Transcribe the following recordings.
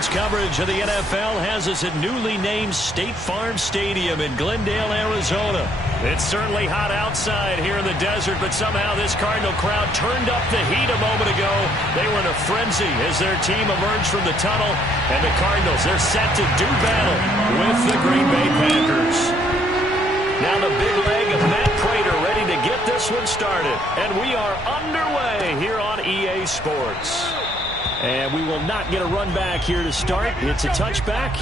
Sports coverage of the NFL has us at newly named State Farm Stadium in Glendale, Arizona. It's certainly hot outside here in the desert, but somehow this Cardinal crowd turned up the heat a moment ago. They were in a frenzy as their team emerged from the tunnel, and the Cardinals, they're set to do battle with the Green Bay Packers. Now the big leg of Matt Prater ready to get this one started, and we are underway here on EA Sports. And we will not get a run back here to start. It's a touchback.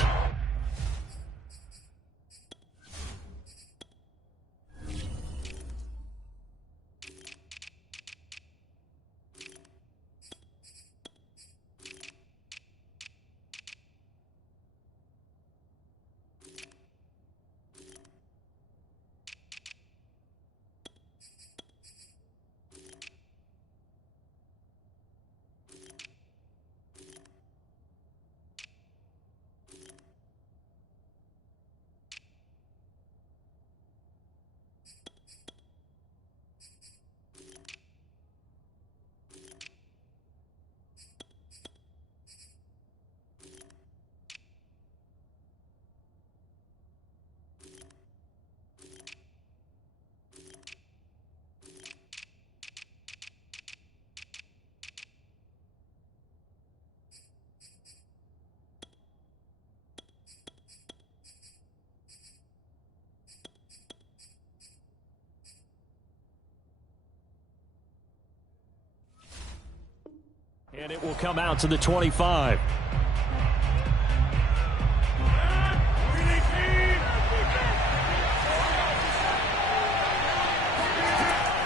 And it will come out to the 25.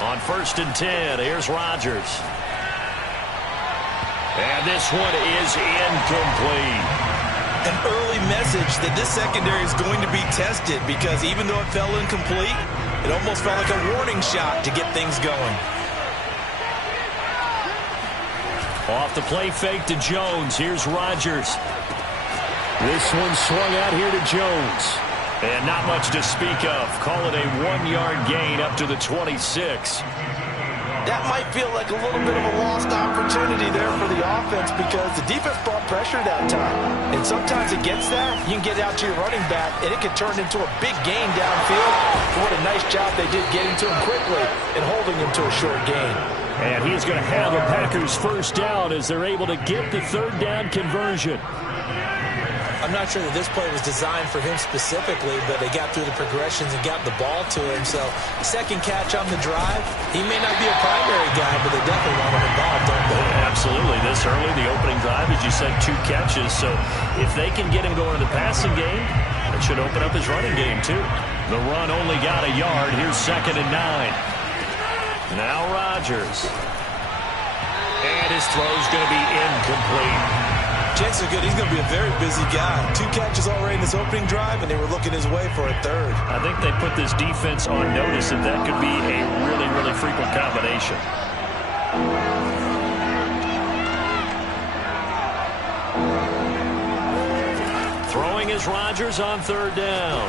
On 1st and 10, here's Rodgers. And this one is incomplete. An early message that this secondary is going to be tested, because even though it fell incomplete, it almost felt like a warning shot to get things going. Off the play fake to Jones. Here's Rodgers. This one swung out here to Jones. And not much to speak of. Call it a 1-yard gain up to the 26. That might feel like a little bit of a lost opportunity there for the offense, because the defense brought pressure that time. And sometimes against that, you can get out to your running back, and it can turn into a big gain downfield. What a nice job they did getting to him quickly and holding him to a short gain. And he's going to have a Packers first down as they're able to get the 3rd down conversion. I'm not sure that this play was designed for him specifically, but they got through the progressions and got the ball to him. So, second catch on the drive. He may not be a primary guy, but they definitely want him involved, don't they? Absolutely. This early, the opening drive, as you said, 2 catches. So, if they can get him going in the passing game, it should open up his running game, too. The run only got a yard. Here's 2nd and 9. Now Rodgers. And his throw's going to be incomplete. Chances are good he's going to be a very busy guy. 2 catches already in this opening drive, and they were looking his way for a 3rd. I think they put this defense on notice that that could be a really, really frequent combination. Throwing is Rodgers on 3rd down.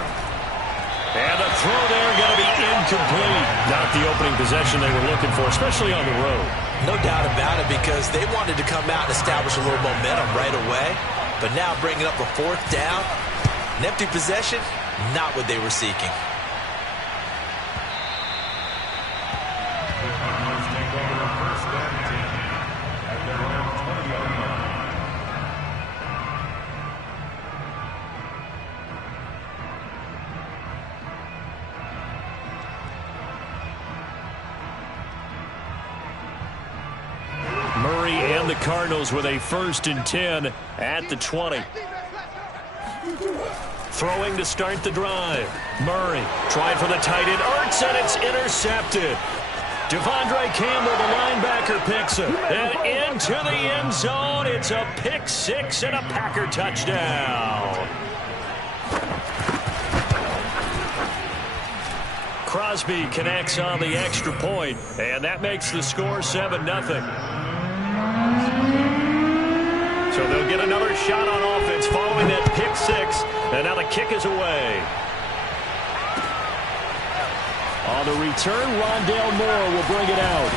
And the throw there going to be incomplete. Not the opening possession they were looking for, especially on the road. No doubt about it, because they wanted to come out and establish a little momentum right away. But now bringing up a 4th down, an empty possession, not what they were seeking. Murray and the Cardinals with a 1st and 10 at the 20. Throwing to start the drive. Murray trying for the tight end. Ertz, and it's intercepted. Devondre Campbell, the linebacker, picks it. And into the end zone. It's a pick 6 and a Packer touchdown. Crosby connects on the extra point, and that makes the score 7-0. So they'll get another shot on offense following that pick 6, and now the kick is away. On the return, Rondale Moore will bring it out.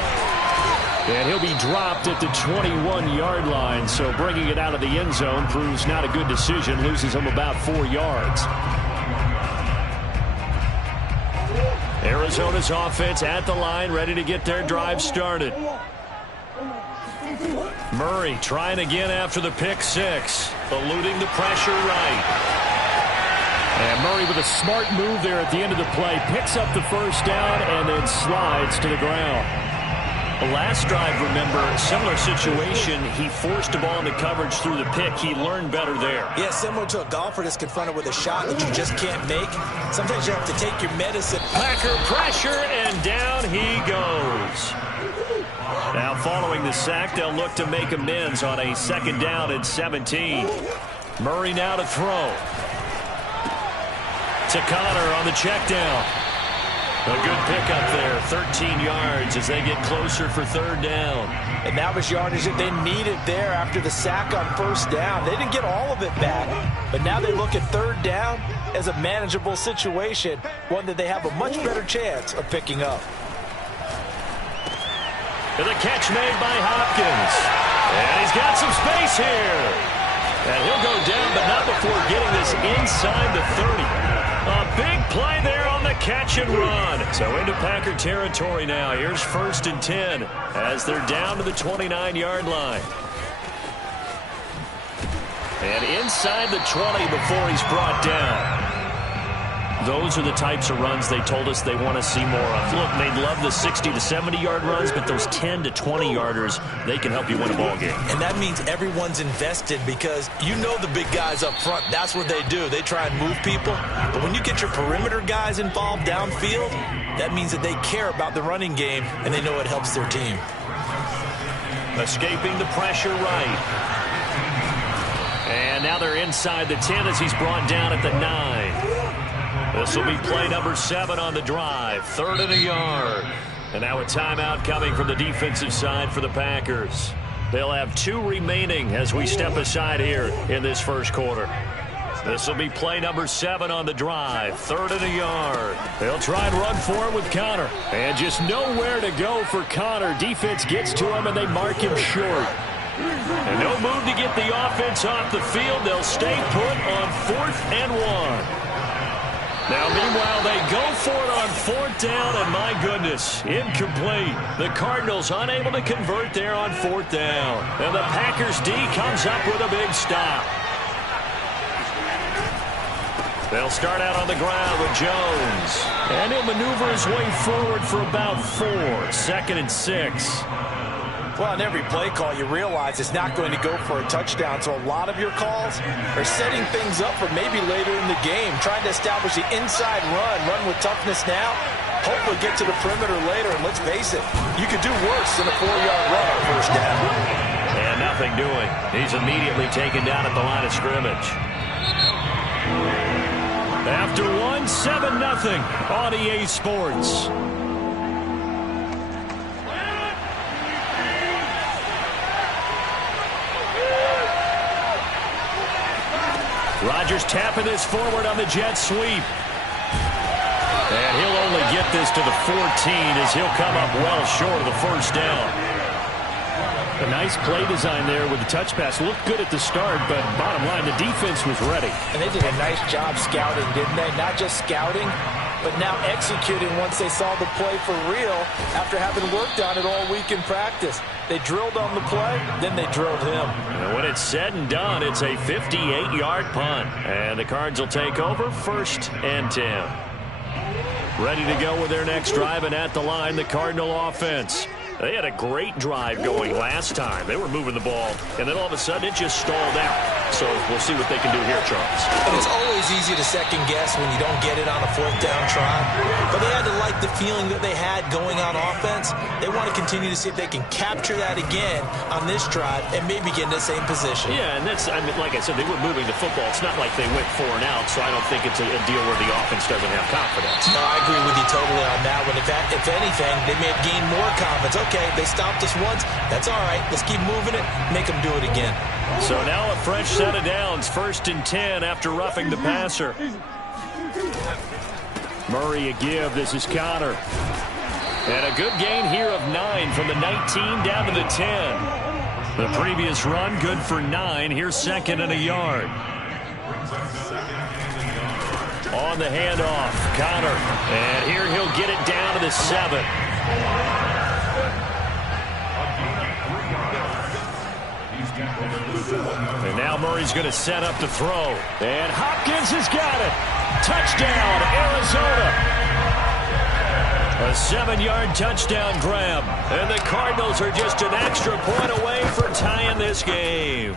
And he'll be dropped at the 21-yard line. So bringing it out of the end zone proves not a good decision. Loses him about 4 yards. Arizona's offense at the line, ready to get their drive started. Murray trying again after the pick six. Eluding the pressure right. And Murray with a smart move there at the end of the play. Picks up the first down and then slides to the ground. The last drive, remember, similar situation. He forced the ball into coverage through the pick. He learned better there. Yeah, similar to a golfer that's confronted with a shot that you just can't make. Sometimes you have to take your medicine. Packer pressure, and down he goes. Now following the sack, they'll look to make amends on a second down at 17. Murray now to throw. To Connor on the check down. A good pickup there, 13 yards as they get closer for third down. And that was yardage that they needed there after the sack on first down. They didn't get all of it back, but now they look at third down as a manageable situation, one that they have a much better chance of picking up. And the catch made by Hopkins. And he's got some space here. And he'll go down, but not before getting this inside the 30. A big play there on the catch and run. So into Packer territory now. Here's 1st and 10 as they're down to the 29-yard line. And inside the 20 before he's brought down. Those are the types of runs they told us they want to see more of. Look, they love the 60 to 70-yard runs, but those 10 to 20-yarders, they can help you win a ball game. And that means everyone's invested because you know the big guys up front. That's what they do. They try and move people. But when you get your perimeter guys involved downfield, that means that they care about the running game, and they know it helps their team. Escaping the pressure right. And now they're inside the 10 as he's brought down at the 9. This will be play number 7 on the drive. 3rd and a yard. And now a timeout coming from the defensive side for the Packers. They'll have 2 remaining as we step aside here in this first quarter. This will be play number 7 on the drive. 3rd and a yard. They'll try and run for it with Connor. And just nowhere to go for Connor. Defense gets to him and they mark him short. And no move to get the offense off the field. They'll stay put on 4th and 1. Now, meanwhile, they go for it on 4th down, and my goodness, incomplete. The Cardinals unable to convert there on 4th down. And the Packers D comes up with a big stop. They'll start out on the ground with Jones. And he'll maneuver his way forward for about 4. 2nd and 6. Well, on every play call, you realize it's not going to go for a touchdown. So a lot of your calls are setting things up for maybe later in the game, trying to establish the inside run with toughness now, hopefully get to the perimeter later. And let's face it, you could do worse than a 4-yard run on first down. And nothing doing. He's immediately taken down at the line of scrimmage. After 1, 7-0 on EA Sports. Rodgers tapping this forward on the jet sweep. And he'll only get this to the 14 as he'll come up well short of the first down. A nice play design there with the touch pass. Looked good at the start, but bottom line, the defense was ready. And they did a nice job scouting, didn't they? Not just scouting, but now executing once they saw the play for real after having worked on it all week in practice. They drilled on the play, then they drilled him. And when it's said and done, it's a 58-yard punt. And the Cards will take over 1st and 10. Ready to go with their next drive, and at the line, the Cardinal offense. They had a great drive going last time. They were moving the ball, and then all of a sudden it just stalled out. So we'll see what they can do here, Charles. And it's always easy to second guess when you don't get it on a 4th down try. But they had to like the feeling that they had going on offense. They want to continue to see if they can capture that again on this drive and maybe get in the same position. Yeah, and that's, I mean, like I said, they were moving the football. It's not like they went 4 and out, so I don't think it's a deal where the offense doesn't have confidence. No, I agree with you totally on that one. If anything, they may have gained more confidence. Okay, they stopped us once. That's all right. Let's keep moving it. Make them do it again. So now a fresh set of downs. 1st and 10 after roughing the passer. Murray a give. This is Connor. And a good gain here of 9 from the 19 down to the 10. The previous run good for 9. Here's second and a yard. On the handoff, Connor. And here he'll get it down to the 7. And now Murray's going to set up to throw. And Hopkins has got it. Touchdown, Arizona. A 7-yard touchdown grab. And the Cardinals are just an extra point away from tying this game.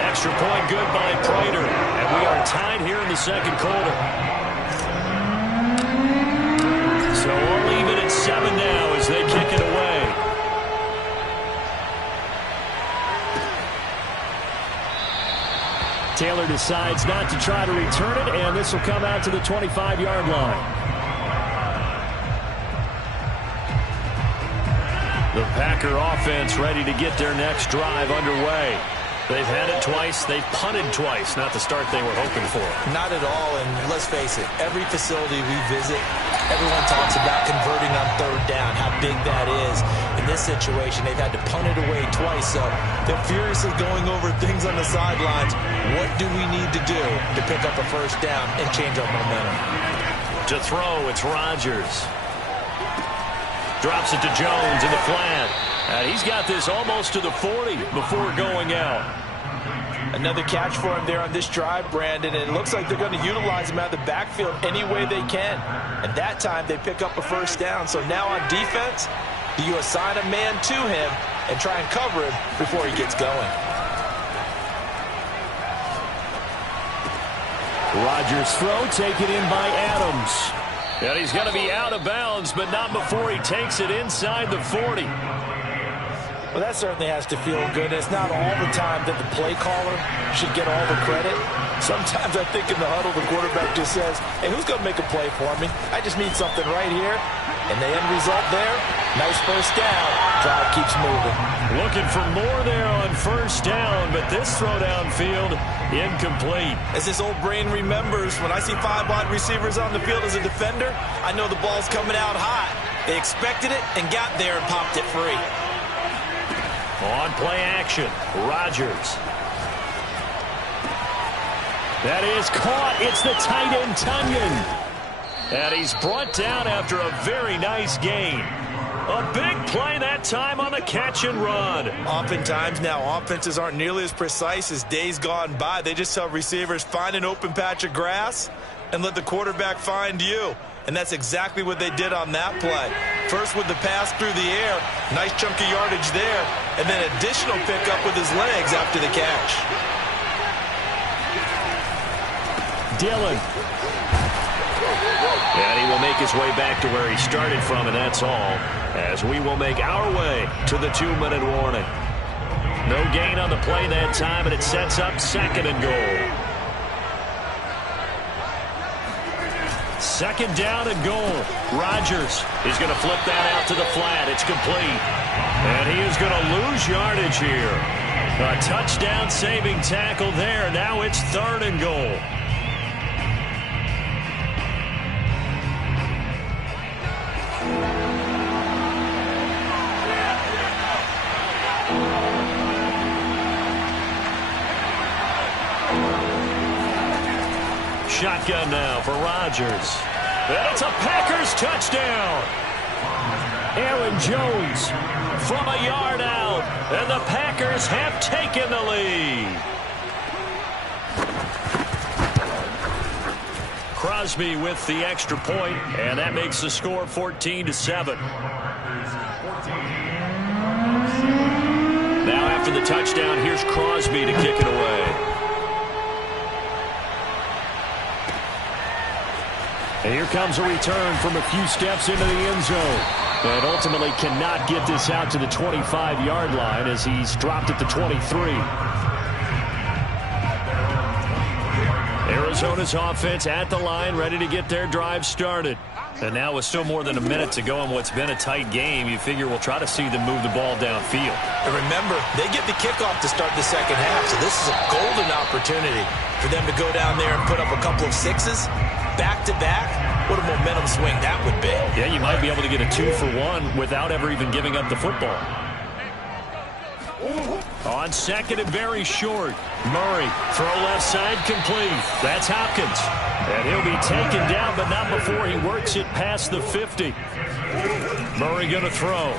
Extra point good by Prater. And we are tied here in the second quarter. So we'll leave it at 7 now as they kick it away. Taylor decides not to try to return it, and this will come out to the 25-yard line. The Packer offense ready to get their next drive underway. They've had it twice. They've punted twice. Not the start they were hoping for. Not at all, and let's face it, every facility we visit, everyone talks about converting on third down, how big that is. In this situation, they've had to punt it away twice, so they're furiously going over things on the sidelines. What do we need to do to pick up a first down and change our momentum? To throw, it's Rodgers. Drops it to Jones in the flat. And he's got this almost to the 40 before going out. Another catch for him there on this drive, Brandon, and it looks like they're going to utilize him out of the backfield any way they can. And that time they pick up a first down. So now on defense, do you assign a man to him and try and cover him before he gets going? Rodgers' throw taken in by Adams. And he's going to be out of bounds, but not before he takes it inside the 40. Well, that certainly has to feel good. It's not all the time that the play caller should get all the credit. Sometimes I think in the huddle, the quarterback just says, hey, who's going to make a play for me? I just need something right here. And the end result there, nice first down. Drive keeps moving. Looking for more there on first down, but this throw downfield, incomplete. As this old brain remembers, when I see 5 wide receivers on the field as a defender, I know the ball's coming out hot. They expected it and got there and popped it free. On play action, Rodgers. That is caught. It's the tight end, Tunyon. And he's brought down after a very nice gain. A big play that time on the catch and run. Oftentimes now, offenses aren't nearly as precise as days gone by. They just tell receivers, find an open patch of grass and let the quarterback find you. And that's exactly what they did on that play. First with the pass through the air, nice chunk of yardage there, and then additional pickup with his legs after the catch. Dillon. And he will make his way back to where he started from, and that's all, as we will make our way to the 2-minute warning. No gain on the play that time, and it sets up second and goal. Second down and goal. Rodgers is going to flip that out to the flat. It's complete. And he is going to lose yardage here. A touchdown-saving tackle there. Now it's third and goal. Shotgun now for Rodgers. And it's a Packers touchdown. Aaron Jones from a yard out. And the Packers have taken the lead. Crosby with the extra point, and that makes the score 14-7. Now after the touchdown, here's Crosby to kick it away. And here comes a return from a few steps into the end zone. And ultimately cannot get this out to the 25-yard line as he's dropped at the 23. Arizona's offense at the line, ready to get their drive started. And now with still more than a minute to go in what's been a tight game, you figure we'll try to see them move the ball downfield. And remember, they get the kickoff to start the second half, so this is a golden opportunity for them to go down there and put up a couple of sixes back-to-back what a momentum swing that would be. Yeah, you might be able to get a 2-for-1 without ever even giving up the football. On second and very short. Murray, throw left side complete. That's Hopkins. And he'll be taken down, but not before he works it past the 50. Murray going to throw.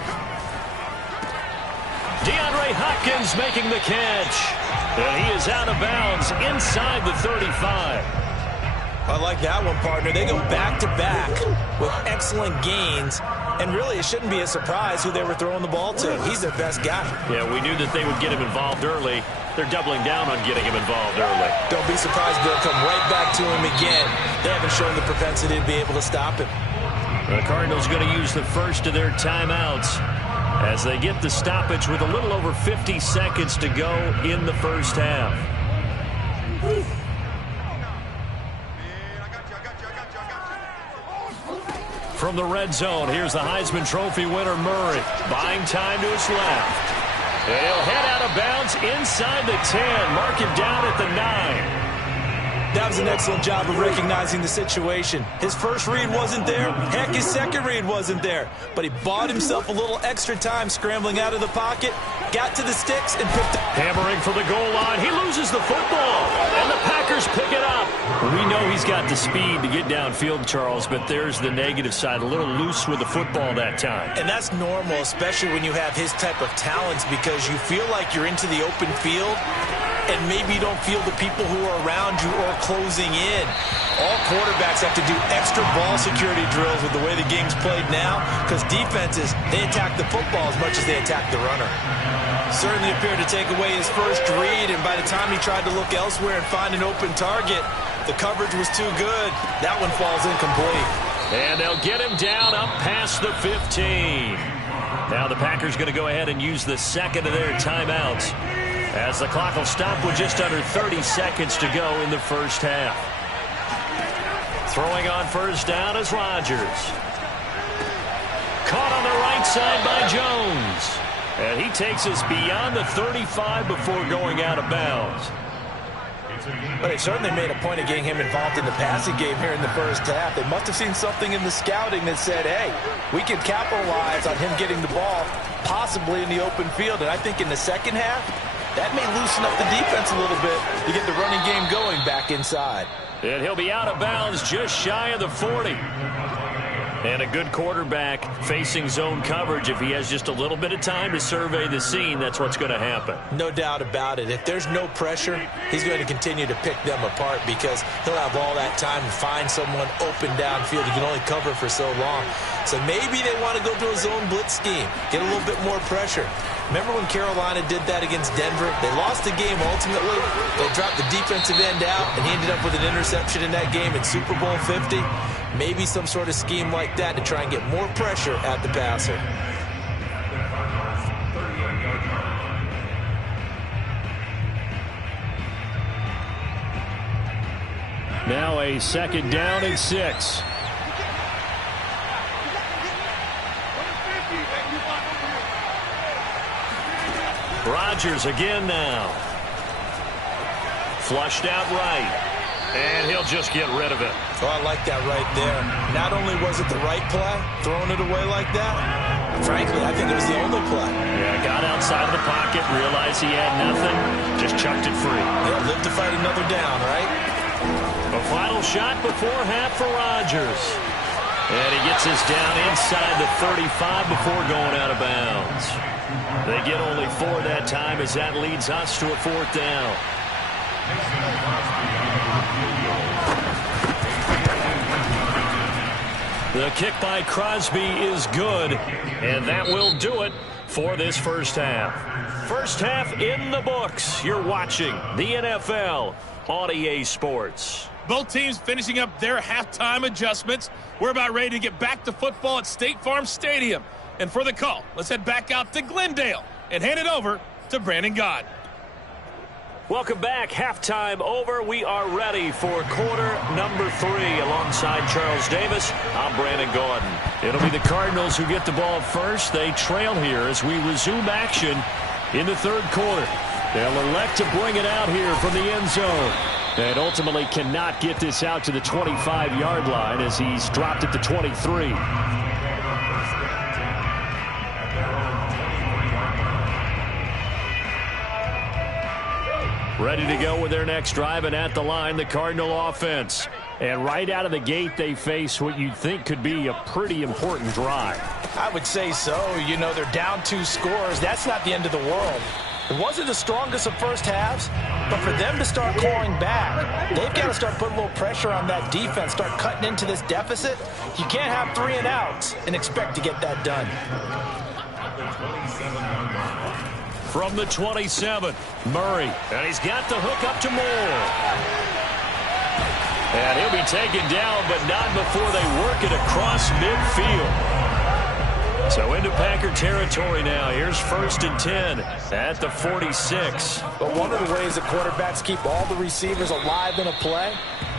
DeAndre Hopkins making the catch. And he is out of bounds inside the 35. I like that one, partner. They go back-to-back with excellent gains, and really it shouldn't be a surprise who they were throwing the ball to. He's their best guy. Yeah, we knew that they would get him involved early. They're doubling down on getting him involved early. Don't be surprised they'll come right back to him again. They haven't shown the propensity to be able to stop him. The Cardinals going to use the first of their timeouts as they get the stoppage with a little over 50 seconds to go in the first half. From the red zone, here's the Heisman Trophy winner, Murray. Buying time to his left. And he'll head out of bounds inside the 10. Mark him down at the 9. That was an excellent job of recognizing the situation. His first read wasn't there. Heck, his second read wasn't there. But he bought himself a little extra time scrambling out of the pocket, got to the sticks, and picked up. Hammering for the goal line. He loses the football. And the Packers pick it up. We know he's got the speed to get downfield, Charles, but there's the negative side. A little loose with the football that time. And that's normal, especially when you have his type of talents, because you feel like you're into the open field, and maybe you don't feel the people who are around you or closing in. All quarterbacks have to do extra ball security drills with the way the game's played now, because defenses, they attack the football as much as they attack the runner. Certainly appeared to take away his first read, and by the time he tried to look elsewhere and find an open target, the coverage was too good. That one falls incomplete. And they'll get him down up past the 15. Now the Packers going to go ahead and use the second of their timeouts, as the clock will stop with just under 30 seconds to go in the first half. Throwing on first down is Rodgers. Caught on the right side by Jones. And he takes us beyond the 35 before going out of bounds. But they certainly made a point of getting him involved in the passing game here in the first half. They must have seen something in the scouting that said, hey, we can capitalize on him getting the ball possibly in the open field. And I think in the second half, that may loosen up the defense a little bit to get the running game going back inside. And he'll be out of bounds just shy of the 40. And a good quarterback facing zone coverage, if he has just a little bit of time to survey the scene, that's what's going to happen. No doubt about it. If there's no pressure, he's going to continue to pick them apart, because he'll have all that time to find someone open downfield. He can only cover for so long. So maybe they want to go to a zone blitz scheme, get a little bit more pressure. Remember when Carolina did that against Denver? They lost the game ultimately. They dropped the defensive end out, and he ended up with an interception in that game in Super Bowl 50. Maybe some sort of scheme like that to try and get more pressure at the passer. Now a second down and 6. Rodgers again now. Flushed out right. And he'll just get rid of it. Oh, I like that right there. Not only was it the right play, throwing it away like that, frankly, I think it was the only play. Yeah, got outside of the pocket, realized he had nothing, just chucked it free. Yeah, live to fight another down, right? A final shot before half for Rodgers. And he gets us down inside the 35 before going out of bounds. They get only 4 that time, as that leads us to a 4th down. The kick by Crosby is good, and that will do it for this first half. First half in the books. You're watching the NFL on EA Sports. Both teams finishing up their halftime adjustments. We're about ready to get back to football at State Farm Stadium. And for the call, let's head back out to Glendale and hand it over to Brandon Gaudin. Welcome back. Halftime over. We are ready for quarter number 3. Alongside Charles Davis, I'm Brandon Gaudin. It'll be the Cardinals who get the ball first. They trail here as we resume action in the third quarter. They'll elect to bring it out here from the end zone. And ultimately cannot get this out to the 25-yard line as he's dropped at the 23. Ready to go with their next drive, and at the line, the Cardinal offense. And right out of the gate, they face what you'd think could be a pretty important drive. I would say so. You know, they're down 2 scores. That's not the end of the world. It wasn't the strongest of first halves, but for them to start clawing back, they've got to start putting a little pressure on that defense, start cutting into this deficit. You can't have 3 and outs and expect to get that done. From the 27, Murray. And he's got the hook up to Moore. And he'll be taken down, but not before they work it across midfield. So into Packer territory now. Here's 1st and 10 at the 46. But one of the ways that quarterbacks keep all the receivers alive in a play,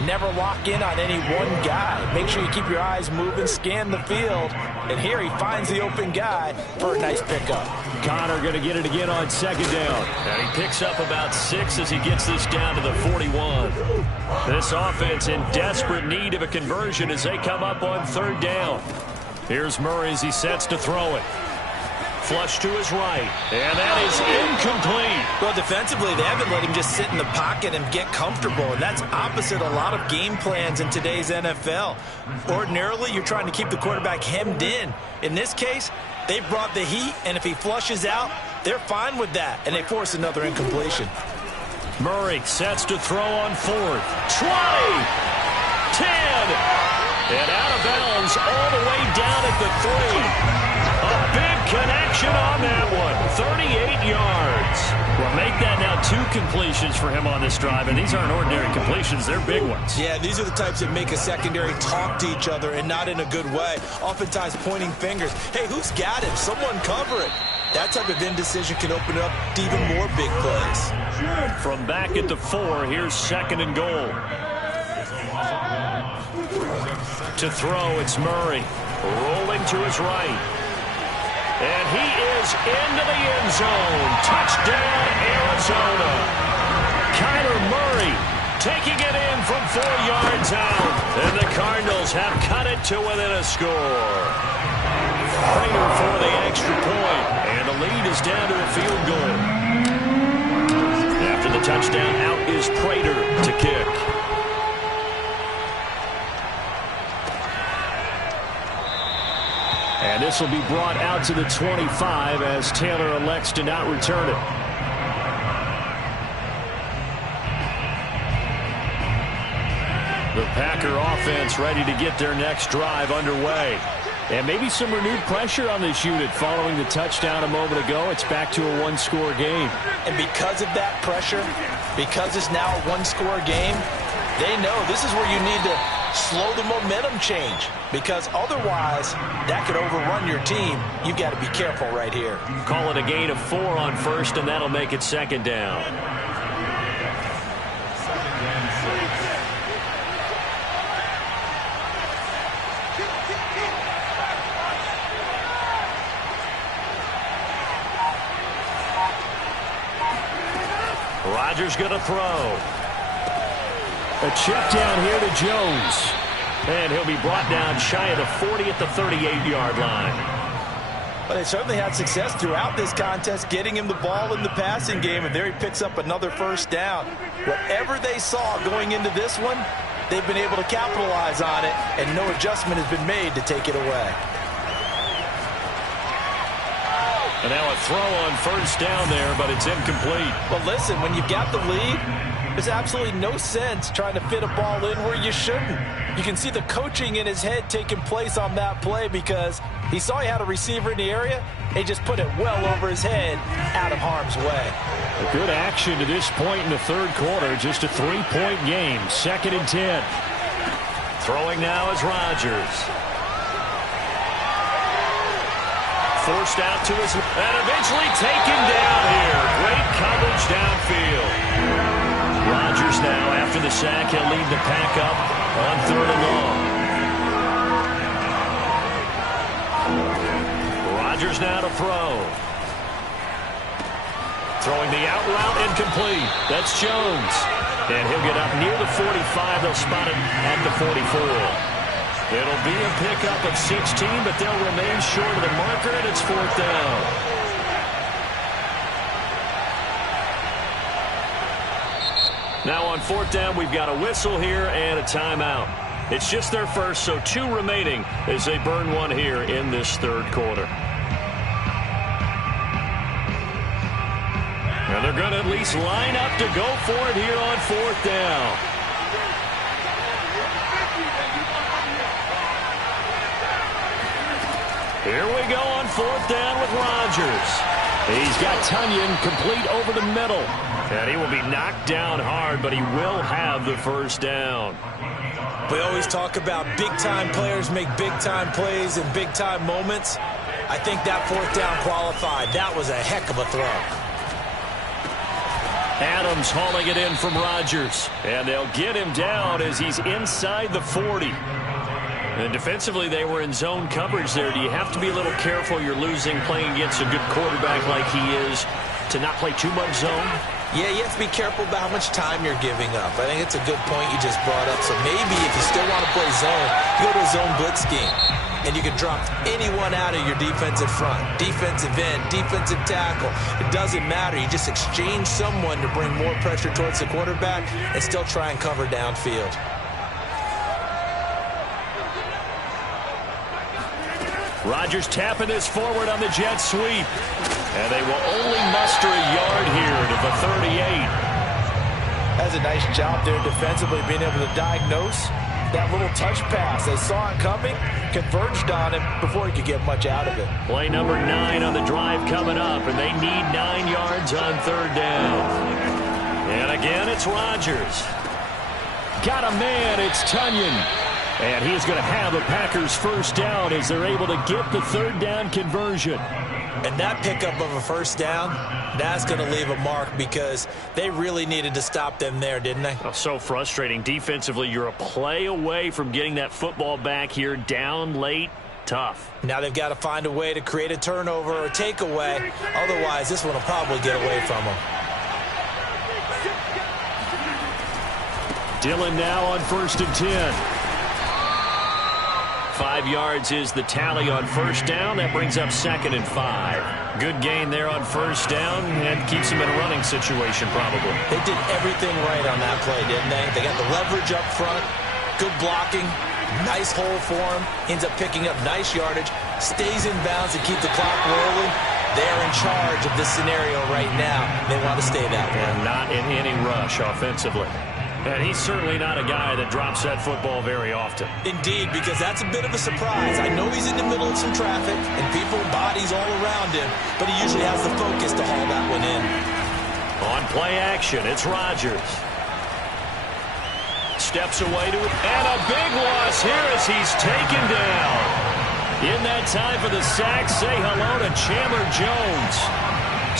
never lock in on any one guy. Make sure you keep your eyes moving, scan the field. And here he finds the open guy for a nice pickup. Connor going to get it again on 2nd down. And he picks up about 6 as he gets this down to the 41. This offense in desperate need of a conversion as they come up on 3rd down. Here's Murray as he sets to throw it. Flush to his right. And that is incomplete. Well, defensively, they haven't let him just sit in the pocket and get comfortable. And that's opposite a lot of game plans in today's NFL. Ordinarily, you're trying to keep the quarterback hemmed in. In this case, they brought the heat, and if he flushes out, they're fine with that. And they force another incompletion. Murray sets to throw on 4th. 20. 10. And out of bounds all the way down at the 3. A big connection on that one. 38 yards. Well, make that now 2 completions for him on this drive. And these aren't ordinary completions. They're big ones. Yeah, these are the types that make a secondary talk to each other and not in a good way. Oftentimes pointing fingers. Hey, who's got him? Someone cover it. That type of indecision can open up to even more big plays. From back at the 4, here's 2nd and goal. To throw, it's Murray. Rolling to his right. And he is into the end zone. Touchdown, Arizona. Kyler Murray taking it in from 4 yards out. And the Cardinals have cut it to within a score. Prater for the extra point. And the lead is down to a field goal. After the touchdown, out is Prater to kick. And this will be brought out to the 25 as Taylor elects to not return it. The Packer offense ready to get their next drive underway. And maybe some renewed pressure on this unit following the touchdown a moment ago. It's back to a 1-score game. And because of that pressure, because it's now a 1-score game, they know this is where you need to slow the momentum change, because otherwise that could overrun your team. You've got to be careful right here. Call it a gain of 4 on 1st, and that'll make it 2nd down. Rodgers going to throw. A check down here to Jones. And he'll be brought down shy of the 40 at the 38-yard line. But they certainly had success throughout this contest getting him the ball in the passing game, and there he picks up another 1st down. Whatever they saw going into this one, they've been able to capitalize on it, and no adjustment has been made to take it away. And now a throw on 1st down there, but it's incomplete. Well, listen, when you've got the lead, there's absolutely no sense trying to fit a ball in where you shouldn't. You can see the coaching in his head taking place on that play, because he saw he had a receiver in the area. He just put it well over his head, out of harm's way. A good action to this point in the 3rd quarter. Just a 3-point game. 2nd and 10. Throwing now is Rodgers. Forced out to his, and eventually taken down here. Great coverage downfield. Rodgers now, after the sack, he'll lead the pack up on 3rd and long. Rodgers now to throw. Throwing the out route, incomplete. That's Jones. And he'll get up near the 45. They'll spot it at the 44. It'll be a pickup of 16, but they'll remain short of the marker, and it's 4th down. Now on 4th down, we've got a whistle here and a timeout. It's just their first, so 2 remaining as they burn one here in this 3rd quarter. And they're going to at least line up to go for it here on 4th down. Here we go on 4th down with Rodgers. He's got Tonyan complete over the middle. And he will be knocked down hard, but he will have the 1st down. We always talk about big-time players make big-time plays in big-time moments. I think that 4th down qualified. That was a heck of a throw. Adams hauling it in from Rodgers. And they'll get him down as he's inside the 40. And defensively, they were in zone coverage there. Do you have to be a little careful? You're losing playing against a good quarterback like he is to not play too much zone? Yeah, you have to be careful about how much time you're giving up. I think it's a good point you just brought up. So maybe if you still want to play zone, you go to a zone blitz scheme. And you can drop anyone out of your defensive front. Defensive end, defensive tackle. It doesn't matter. You just exchange someone to bring more pressure towards the quarterback and still try and cover downfield. Rodgers tapping this forward on the jet sweep. And they will only muster a yard here to the 38. That's a nice job there defensively, being able to diagnose that little touch pass. They saw it coming, converged on him before he could get much out of it. Play number 9 on the drive coming up, and they need 9 yards on 3rd down. And again, it's Rodgers. Got a man, it's Tonyan. And he's going to have the Packers 1st down as they're able to get the 3rd down conversion. And that pickup of a 1st down, that's going to leave a mark because they really needed to stop them there, didn't they? Oh, so frustrating. Defensively, you're a play away from getting that football back here down late. Tough. Now they've got to find a way to create a turnover or takeaway. Otherwise, this one will probably get away from them. Dillon now on 1st and 10. 5 yards is the tally on 1st down. That brings up 2nd and 5. Good gain there on 1st down and keeps him in a running situation probably. They did everything right on that play, didn't they? They got the leverage up front, good blocking, nice hole for him, ends up picking up nice yardage, stays in bounds to keep the clock rolling. They're in charge of this scenario right now. They want to stay that way. And not in any rush offensively. And he's certainly not a guy that drops that football very often. Indeed, because that's a bit of a surprise. I know he's in the middle of some traffic and people, bodies all around him, but he usually has the focus to haul that one in. On play action, it's Rodgers. Steps away to it, and a big loss here as he's taken down. In that time for the sack, say hello to Chandler Jones.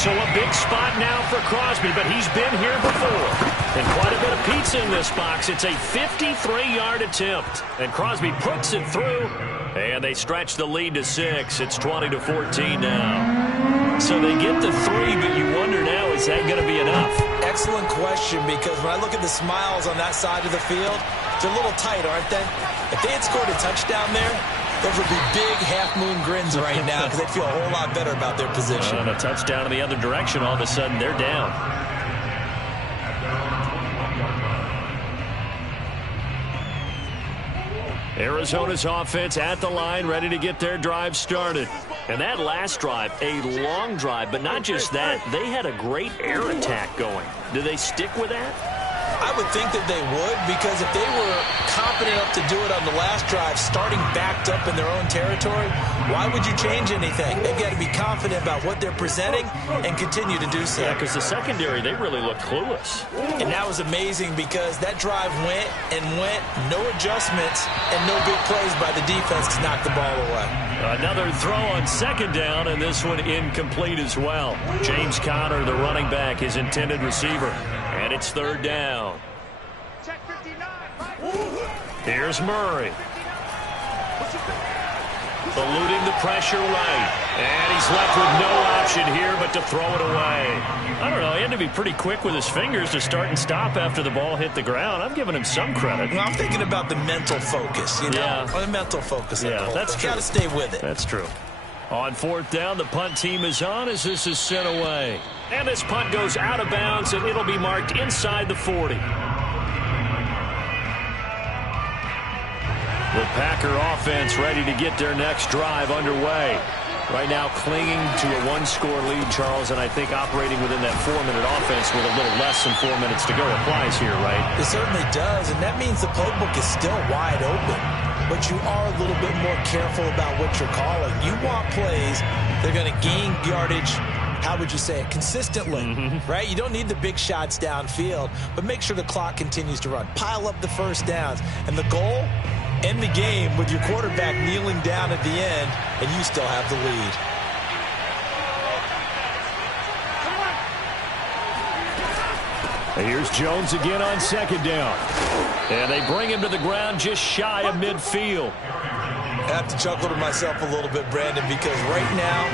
So a big spot now for Crosby, but he's been here before. And quite a bit of pizza in this box. It's a 53-yard attempt. And Crosby puts it through. And they stretch the lead to 6. It's 20-14 now. So they get the 3, but you wonder now, is that going to be enough? Excellent question, because when I look at the smiles on that side of the field, they're a little tight, aren't they? If they had scored a touchdown there, those would be big half-moon grins right now because they'd feel a whole lot better about their position. And a touchdown in the other direction, all of a sudden they're down. Arizona's offense at the line, ready to get their drive started. And that last drive, a long drive, but not just that. They had a great air attack going. Do they stick with that? I would think that they would, because if they were confident enough to do it on the last drive, starting backed up in their own territory, why would you change anything? They've got to be confident about what they're presenting and continue to do so. Yeah, because the secondary, they really looked clueless. And that was amazing because that drive went and went, no adjustments, and no big plays by the defense to knock the ball away. Another throw on 2nd down, and this one incomplete as well. James Conner, the running back, his intended receiver. And it's 3rd down. Here's Murray. Eluding the pressure right. And he's left with no option here but to throw it away. I don't know. He had to be pretty quick with his fingers to start and stop after the ball hit the ground. I'm giving him some credit. Well, I'm thinking about the mental focus, you know? Yeah. Or the mental focus. Yeah, that's true. Got to stay with it. That's true. On fourth down, the punt team is on as this is sent away. And this punt goes out of bounds, and it'll be marked inside the 40. The Packer offense ready to get their next drive underway. Right now clinging to a one-score lead, Charles, and I think operating within that 4-minute offense with a little less than 4 minutes to go applies here, right? It certainly does, and that means the playbook is still wide open. But you are a little bit more careful about what you're calling. You want plays that are going to gain yardage, how would you say it, consistently, right? You don't need the big shots downfield, but make sure the clock continues to run. Pile up the first downs. And the goal, end the game with your quarterback kneeling down at the end, and you still have the lead. Here's Jones again on second down. And they bring him to the ground just shy of midfield. I have to chuckle to myself a little bit, Brandon, because right now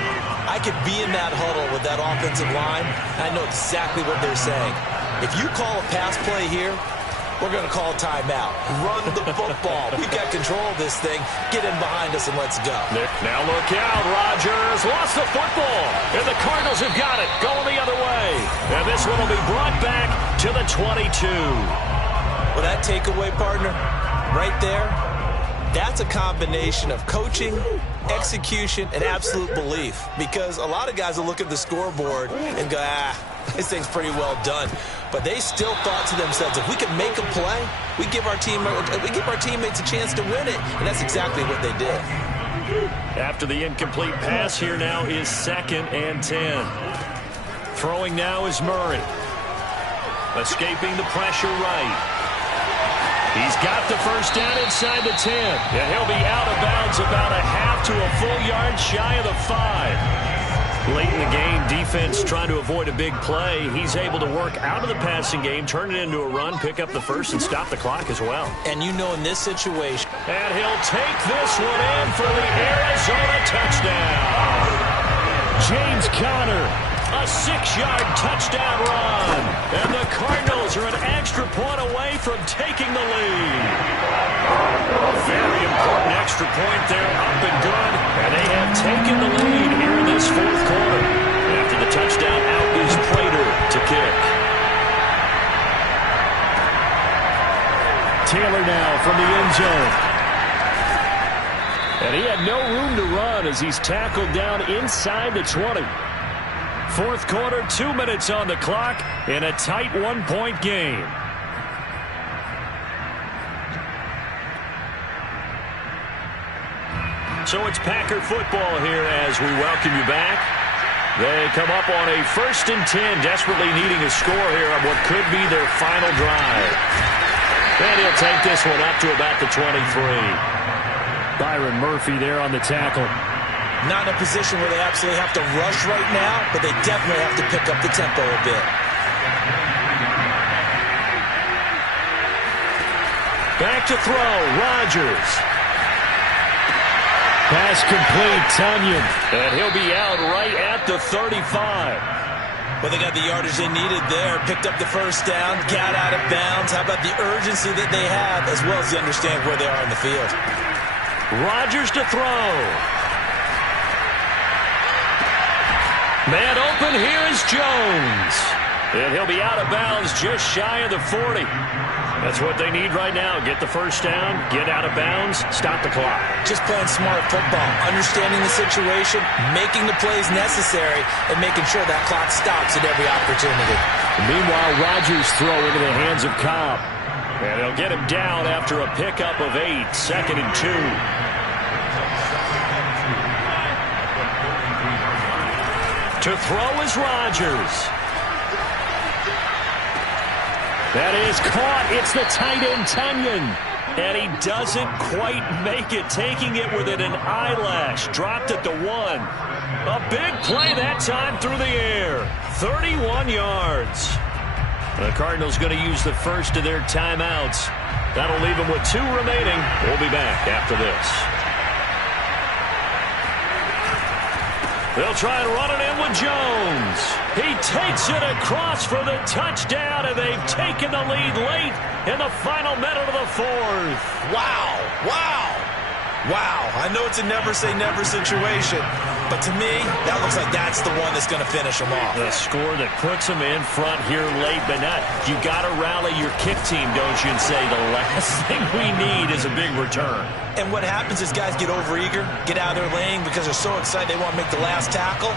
I could be in that huddle with that offensive line, and I know exactly what they're saying. If you call a pass play here, we're going to call a timeout. Run the football. We've got control of this thing. Get in behind us and let's go. Now look out. Rodgers lost the football. And the Cardinals have got it. Going the other way. And this one will be brought back to the 22. Well, that takeaway, partner, right there, that's a combination of coaching, execution, and absolute belief. Because a lot of guys will look at the scoreboard and go, this thing's pretty well done. But they still thought to themselves, if we can make a play, we give our teammates a chance to win it. And that's exactly what they did. After the incomplete pass, here now is 2nd and 10. Throwing now is Murray. Escaping the pressure right. He's got the first down inside the 10. And he'll be out of bounds about a half to a full yard shy of the 5. Late in the game, defense trying to avoid a big play. He's able to work out of the passing game, turn it into a run, pick up the first, and stop the clock as well. And you know in this situation. And he'll take this one in for the Arizona touchdown. James Conner, a 6-yard touchdown run. And the Cardinals are an extra point away from taking the lead. A very important extra point there, up and good. And they have taken the lead here in this fourth quarter. After the touchdown, out is Prater to kick. Taylor now from the end zone. And he had no room to run as he's tackled down inside the 20. Fourth quarter, 2 minutes on the clock in a tight 1-point game. So it's Packer football here as we welcome you back. They come up on a 1st and 10, desperately needing a score here on what could be their final drive. And he'll take this one up to about the 23. Byron Murphy there on the tackle. Not in a position where they absolutely have to rush right now, but they definitely have to pick up the tempo a bit. Back to throw, Rodgers. Pass complete, Tunyon. And he'll be out right at the 35. Well, they got the yardage they needed there. Picked up the first down, got out of bounds. How about the urgency that they have, as well as the understanding where they are in the field. Rodgers to throw. Man open, here is Jones. And he'll be out of bounds just shy of the 40. That's what they need right now. Get the first down, get out of bounds, stop the clock. Just playing smart football, understanding the situation, making the plays necessary, and making sure that clock stops at every opportunity. Meanwhile, Rodgers throw into the hands of Cobb. And they'll get him down after a pickup of 8, 2nd and 2. To throw is Rodgers. That is caught. It's the tight end, Tunyon. And he doesn't quite make it, taking it within an eyelash. Dropped at the 1. A big play that time through the air. 31 yards. The Cardinals going to use the first of their timeouts. That'll leave them with 2 remaining. We'll be back after this. They'll try and run it in with Jones. He takes it across for the touchdown, and they've taken the lead late in the final minute of the fourth. Wow. I know it's a never-say-never situation, but to me, that looks like that's the one that's going to finish them off. The score that puts them in front here late, but not. You got to rally your kick team, don't you, and say the last thing we need is a big return. And what happens is guys get overeager, get out of their lane because they're so excited they want to make the last tackle.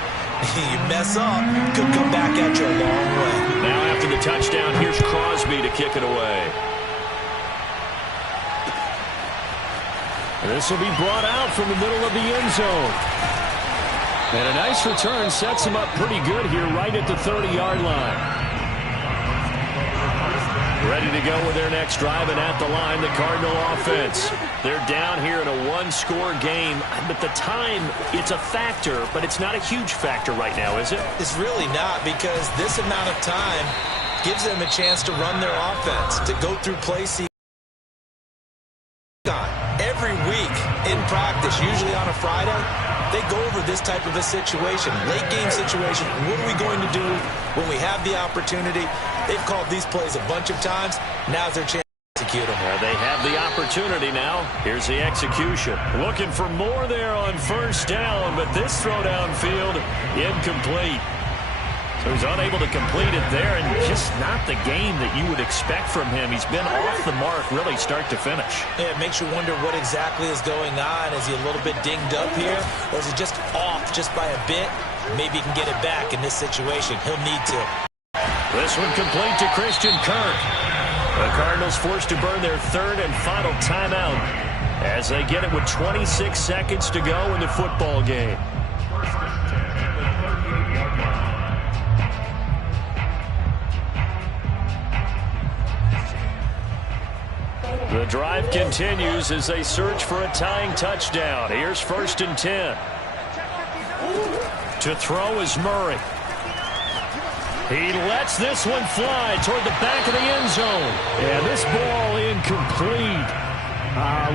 You mess up, could come back at you a long way. Now after the touchdown, here's Crosby to kick it away. This will be brought out from the middle of the end zone. And a nice return sets them up pretty good here right at the 30-yard line. Ready to go with their next drive, and at the line, the Cardinal offense. They're down here in a one-score game, but the time, it's a factor, but it's not a huge factor right now, is it? It's really not, because this amount of time gives them a chance to run their offense, to go through play sequence. Every week in practice, usually on a Friday, they go over this type of a situation, late game situation. What are we going to do when we have the opportunity? They've called these plays a bunch of times. Now's their chance to execute them. Well, they have the opportunity now. Here's the execution. Looking for more there on first down, but this throw downfield incomplete. So he's unable to complete it there, and just not the game that you would expect from him. He's been off the mark really start to finish. Yeah, it makes you wonder what exactly is going on. Is he a little bit dinged up here, or is he just off just by a bit? Maybe he can get it back in this situation. He'll need to. This one complete to Christian Kirk. The Cardinals forced to burn their third and final timeout as they get it with 26 seconds to go in the football game. The drive continues as they search for a tying touchdown. Here's 1st and 10. To throw is Murray. He lets this one fly toward the back of the end zone. Yeah, this ball incomplete.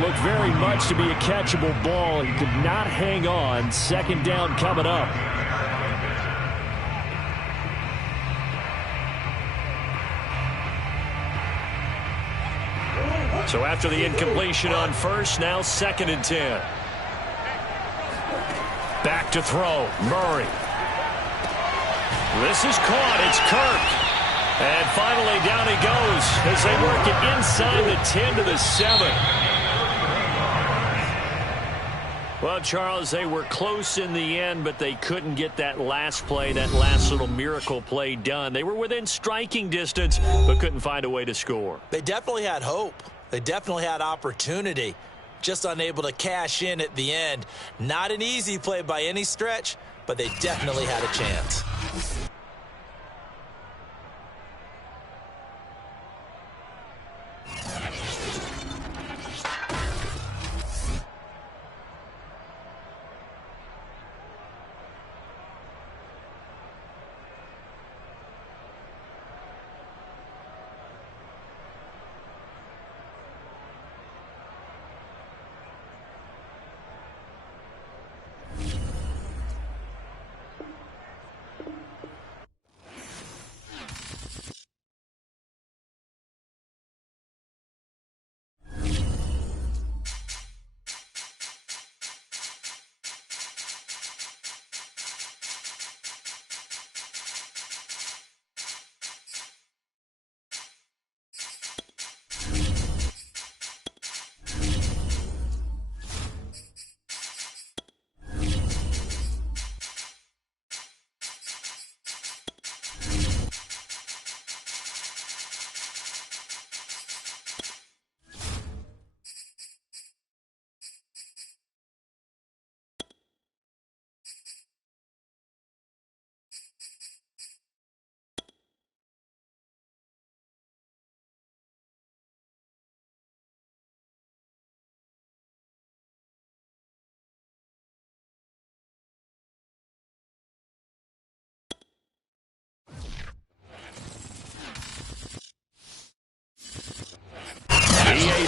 Looked very much to be a catchable ball. He could not hang on. 2nd down coming up. So after the incompletion on first, now 2nd and 10. Back to throw, Murray. This is caught, it's Kirk. And finally down he goes as they work it inside the 10 to the 7. Well, Charles, they were close in the end, but they couldn't get that last play, that last little miracle play done. They were within striking distance, but couldn't find a way to score. They definitely had hope. They definitely had opportunity, just unable to cash in at the end. Not an easy play by any stretch, but they definitely had a chance.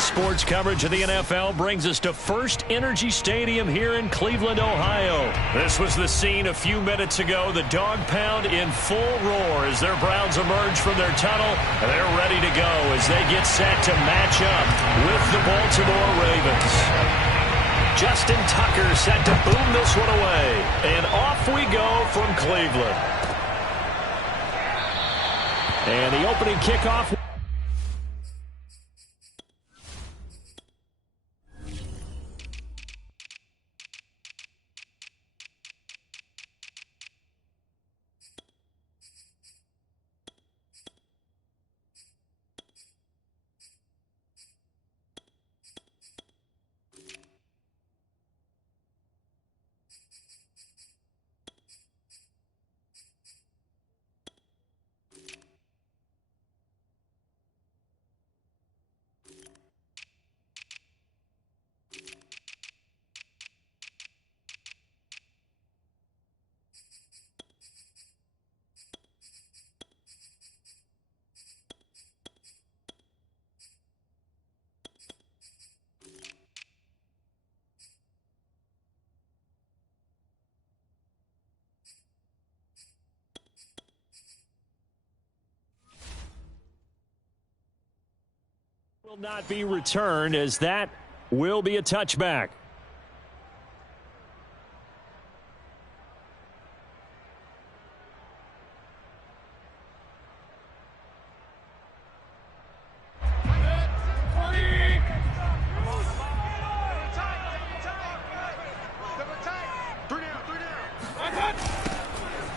sports coverage of the NFL brings us to First Energy Stadium here in Cleveland, Ohio. This was the scene a few minutes ago. The dog pound in full roar as their Browns emerge from their tunnel. And they're ready to go as they get set to match up with the Baltimore Ravens. Justin Tucker set to boom this one away. And off we go from Cleveland. And the opening kickoff. Will not be returned as that will be a touchback.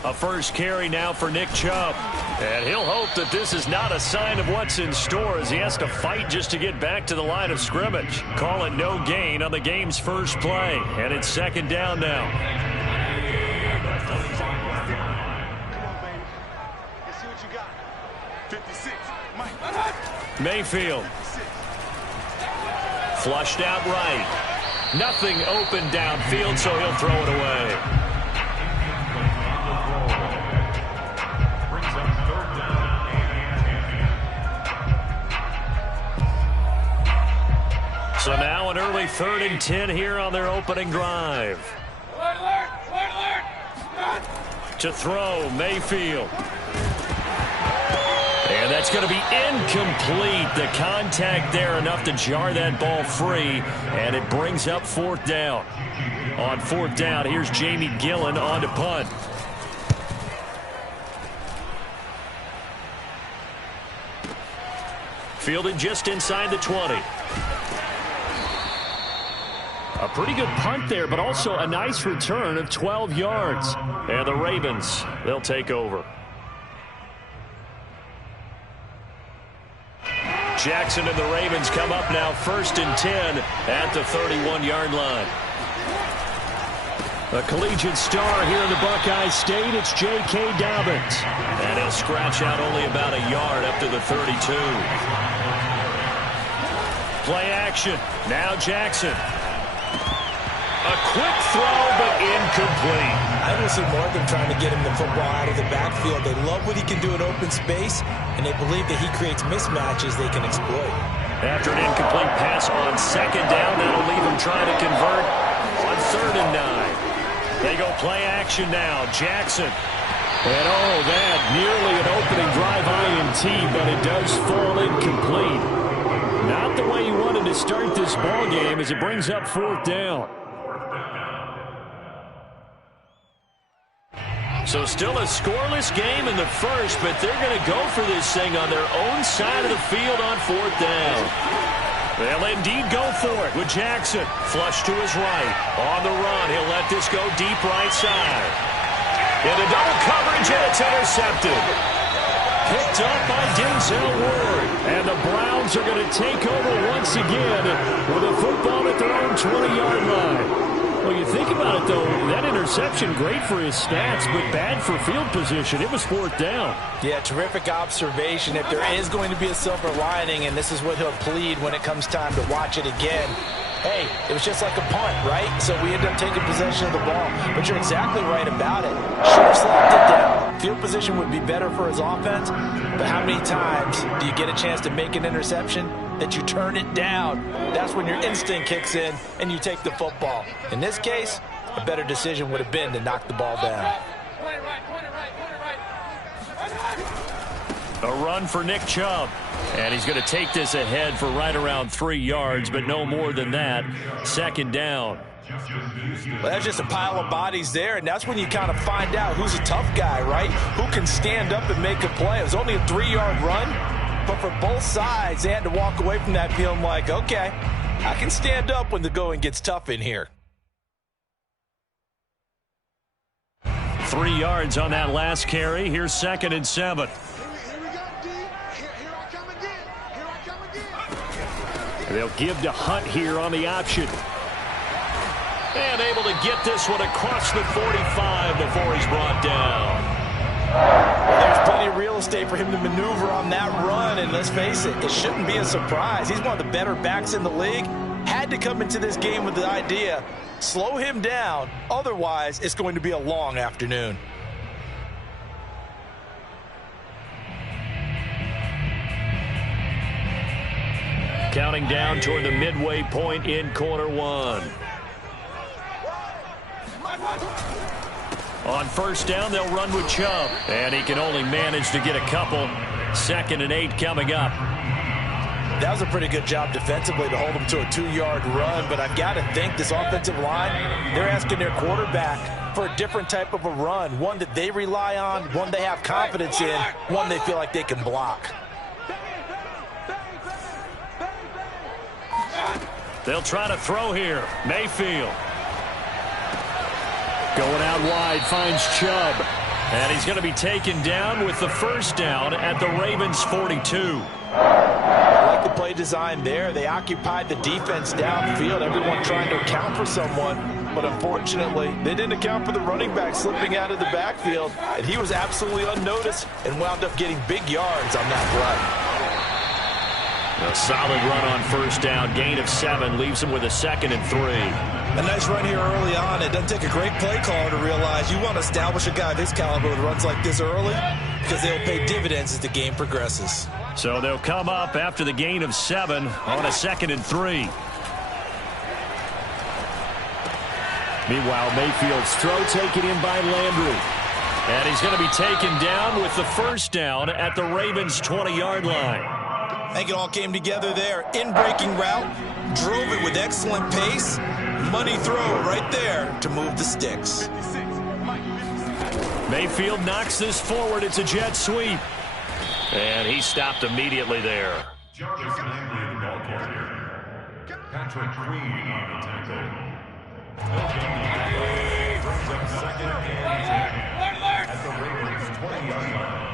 A first carry now for Nick Chubb. And he'll hope that this is not a sign of what's in store as he has to fight just to get back to the line of scrimmage. Call it no gain on the game's first play. And it's second down now. Come on, baby. Let's see what you got. 56. Mike. Mayfield. Flushed out right. Nothing open downfield, so he'll throw it away. So now an early 3rd and 10 here on their opening drive. To throw, Mayfield. And that's going to be incomplete. The contact there enough to jar that ball free, and it brings up 4th down. On 4th down, here's Jamie Gillen on to punt. Fielded just inside the 20. A pretty good punt there, but also a nice return of 12 yards. And the Ravens, they'll take over. Jackson and the Ravens come up now 1st and 10 at the 31-yard line. A collegiate star here in the Buckeye State, it's J.K. Dobbins. And he'll scratch out only about a yard up to the 32. Play action. Now Jackson. A quick throw, but incomplete. I will see more of them trying to get him the football out of the backfield. They love what he can do in open space, and they believe that he creates mismatches they can exploit. After an incomplete pass on 2nd down, that'll leave him trying to convert on 3rd and 9. They go play action now. Jackson. And that nearly an opening drive INT, but it does fall incomplete. Not the way he wanted to start this ball game as it brings up 4th down. So still a scoreless game in the first, but they're going to go for this thing on their own side of the field on 4th down. They'll indeed go for it with Jackson. Flush to his right. On the run, he'll let this go deep right side. Into double coverage, and it's intercepted. Picked up by Denzel Ward. And the Browns are going to take over once again with a football at their own 20-yard line. Well, you think about it, though, that interception, great for his stats, but bad for field position. It was 4th down. Yeah, terrific observation. If there is going to be a silver lining, and this is what he'll plead when it comes time to watch it again, hey, it was just like a punt, right? So we end up taking possession of the ball. But you're exactly right about it. Should have slapped it down. Field position would be better for his offense, but how many times do you get a chance to make an interception that you turn it down. That's when your instinct kicks in and you take the football. In this case, a better decision would have been to knock the ball down. A run for Nick Chubb. And he's going to take this ahead for right around 3 yards, but no more than that. Second down. Well, that's just a pile of bodies there, and that's when you kind of find out who's a tough guy, right? Who can stand up and make a play. It was only a 3-yard run, but for both sides, they had to walk away from that feeling like, okay, I can stand up when the going gets tough in here. 3 yards on that last carry. Here's 2nd and 7. They'll give to Hunt here on the option. And able to get this one across the 45 before he's brought down. Well, there's plenty of real estate for him to maneuver on that run, and let's face it, it shouldn't be a surprise. He's one of the better backs in the league. Had to come into this game with the idea, slow him down, otherwise it's going to be a long afternoon. Counting down toward the midway point in quarter one. On first down, they'll run with Chubb. And he can only manage to get a couple. 2nd and 8 coming up. That was a pretty good job defensively to hold him to a 2-yard run, but I've got to think this offensive line, they're asking their quarterback for a different type of a run, one that they rely on, one they have confidence in, one they feel like they can block. They'll try to throw here. Mayfield. Going out wide, finds Chubb. And he's going to be taken down with the first down at the Ravens' 42. I like the play design there. They occupied the defense downfield, everyone trying to account for someone. But unfortunately, they didn't account for the running back slipping out of the backfield. And he was absolutely unnoticed and wound up getting big yards on that run. A solid run on first down. Gain of 7 leaves him with a 2nd and 3. A nice run here early on. It doesn't take a great play caller to realize you want to establish a guy of his caliber with runs like this early because they'll pay dividends as the game progresses. So they'll come up after the gain of 7 on a 2nd and 3. Meanwhile, Mayfield's throw taken in by Landry. And he's going to be taken down with the first down at the Ravens' 20-yard line. I think it all came together there. In-breaking route, drove it with excellent pace. Money throw right there to move the sticks. Mayfield knocks this forward. It's a jet sweep. And he stopped immediately there. Jarvis Landry, the ball carrier. Patrick Queen on the tackle. Brings up 2nd and 10 at the Ravens' 20-yard line.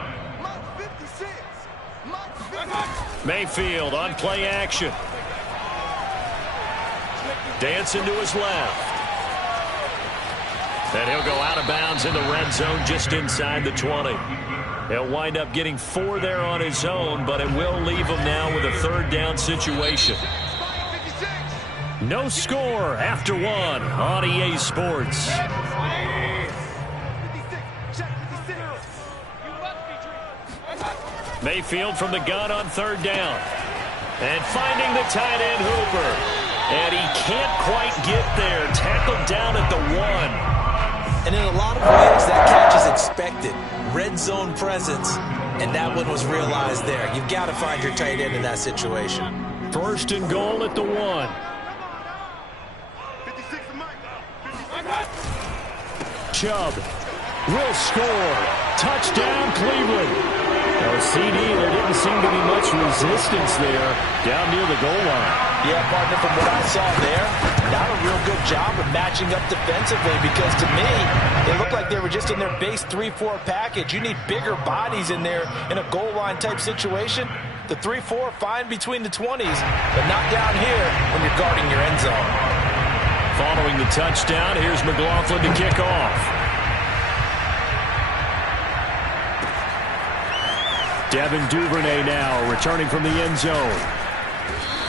Mayfield on play action. Dancing to his left. And he'll go out of bounds in the red zone just inside the 20. He'll wind up getting 4 there on his own, but it will leave him now with a 3rd down situation. No score after 1 on EA Sports. Mayfield from the gun on 3rd down. And finding the tight end Hooper. And he can't quite get there. Tackled down at the 1. And in a lot of ways, that catch is expected. Red zone presence. And that one was realized there. You've got to find your tight end in that situation. 1st and goal at the 1. Chubb will score. Touchdown, Cleveland. Now, CD, there didn't seem to be much resistance there down near the goal line. Yeah, partner, from what I saw there, not a real good job of matching up defensively because to me, it looked like they were just in their base 3-4 package. You need bigger bodies in there in a goal line type situation. The 3-4 fine between the 20s, but not down here when you're guarding your end zone. Following the touchdown, here's McLaughlin to kick off. Devin Duvernay now returning from the end zone.